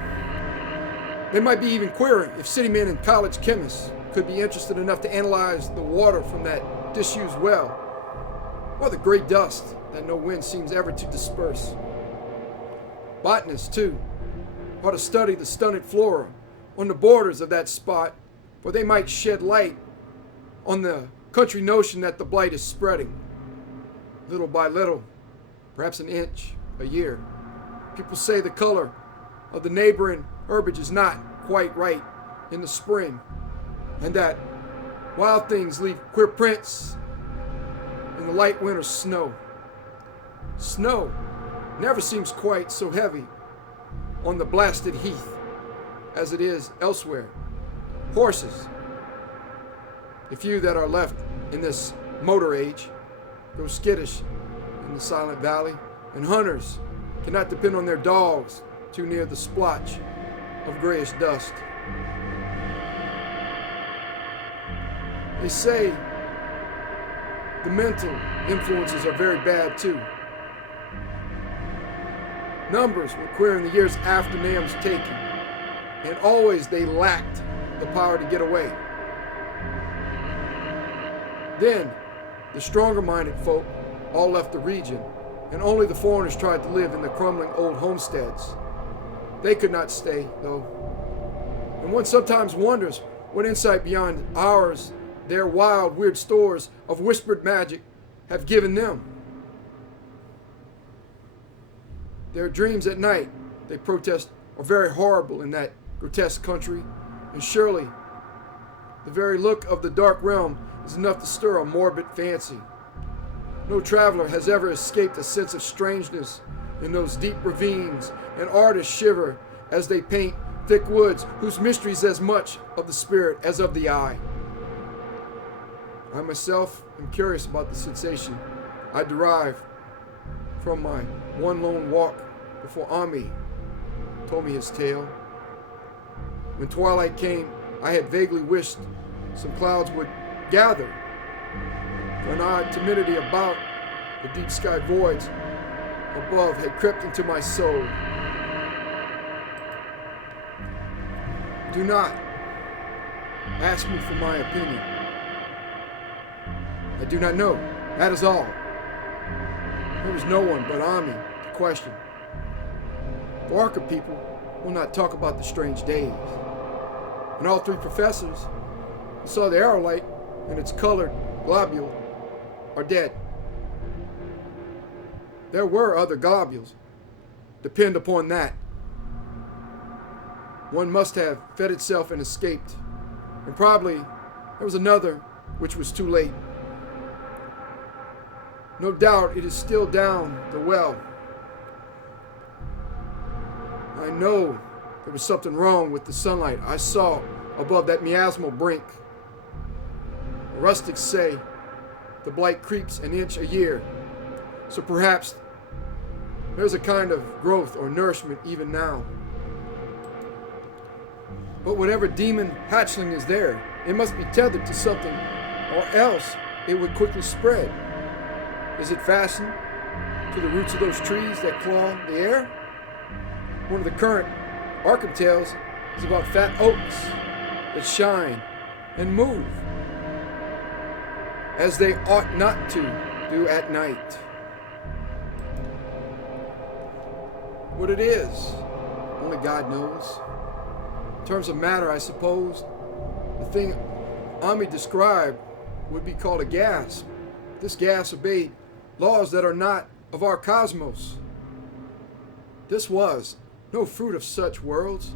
They might be even queerer if city men and college chemists could be interested enough to analyze the water from that disused well, or the gray dust that no wind seems ever to disperse. Botanists, too, ought to study the stunted flora on the borders of that spot, for they might shed light on the country notion that the blight is spreading. Little by little, perhaps an inch a year. People say the color of the neighboring herbage is not quite right in the spring, and that wild things leave queer prints in the light winter snow. Snow never seems quite so heavy on the blasted heath as it is elsewhere. Horses, the few that are left in this motor age, go skittish in the silent valley, and hunters cannot depend on their dogs too near the splotch of grayish dust. They say the mental influences are very bad too. Numbers were queer in the years after Nahum's taking, and always they lacked the power to get away. Then, the stronger-minded folk all left the region, and only the foreigners tried to live in the crumbling old homesteads. They could not stay, though. And one sometimes wonders what insight beyond ours their wild, weird stores of whispered magic have given them. Their dreams at night, they protest, are very horrible in that grotesque country, and surely the very look of the dark realm is enough to stir a morbid fancy. No traveler has ever escaped a sense of strangeness in those deep ravines, and artists shiver as they paint thick woods whose mystery is as much of the spirit as of the eye. I myself am curious about the sensation I derive from my one lone walk before Ami told me his tale. When twilight came, I had vaguely wished some clouds would gather, for an odd timidity about the deep sky voids above had crept into my soul. Do not ask me for my opinion. I do not know. That is all. There was no one but Ami to question. The Arca people will not talk about the strange days. And all three professors who saw the aerolite and its colored globule are dead. There were other globules. Depend upon that. One must have fed itself and escaped. And probably there was another which was too late. No doubt it is still down the well. I know there was something wrong with the sunlight I saw above that miasmal brink. The rustics say the blight creeps an inch a year, so perhaps there's a kind of growth or nourishment even now. But whatever demon hatchling is there, it must be tethered to something, or else it would quickly spread. Is it fastened to the roots of those trees that claw the air? One of the current Arkham tales is about fat oaks that shine and move, as they ought not to do at night. What it is, only God knows. In terms of matter, I suppose, the thing Ami described would be called a gas. This gas obeyed laws that are not of our cosmos. This was no fruit of such worlds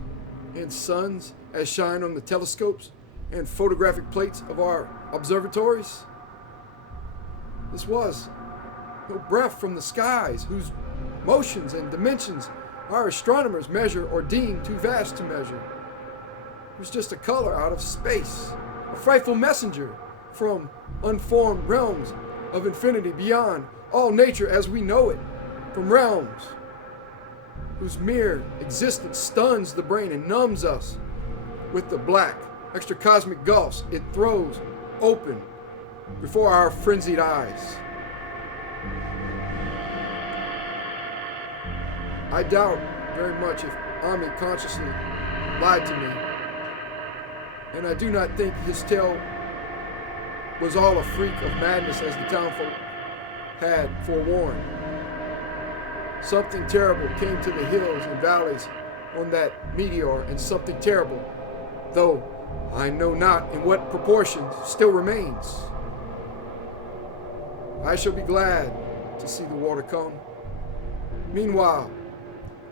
and suns as shine on the telescopes and photographic plates of our observatories. This was no breath from the skies, whose motions and dimensions our astronomers measure or deem too vast to measure. It was just a color out of space, a frightful messenger from unformed realms of infinity beyond all nature as we know it, from realms whose mere existence stuns the brain and numbs us with the black, extracosmic gulfs it throws open before our frenzied eyes. I doubt very much if Ami consciously lied to me, and I do not think his tale was all a freak of madness as the townfolk had forewarned. Something terrible came to the hills and valleys on that meteor, and something terrible, though I know not in what proportion, still remains. I shall be glad to see the water come. Meanwhile,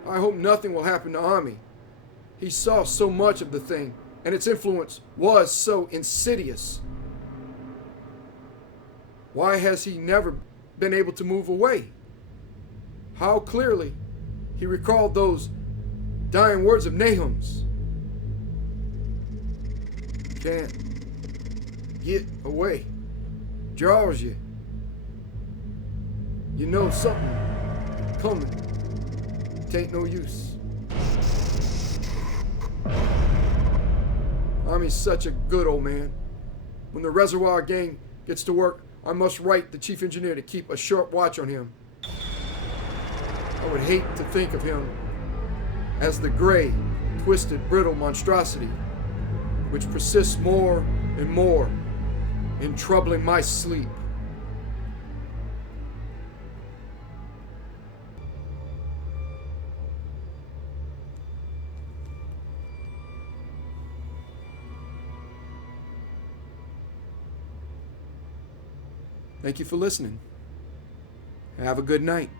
I hope nothing will happen to Ami. He saw so much of the thing, and its influence was so insidious. Why has he never been able to move away? How clearly he recalled those dying words of Nahum's. Can't get away. Draws you. You know something coming. It ain't no use. Ami's such a good old man. When the Reservoir gang gets to work, I must write the chief engineer to keep a sharp watch on him. I would hate to think of him as the gray, twisted, brittle monstrosity which persists more and more in troubling my sleep. Thank you for listening. Have a good night.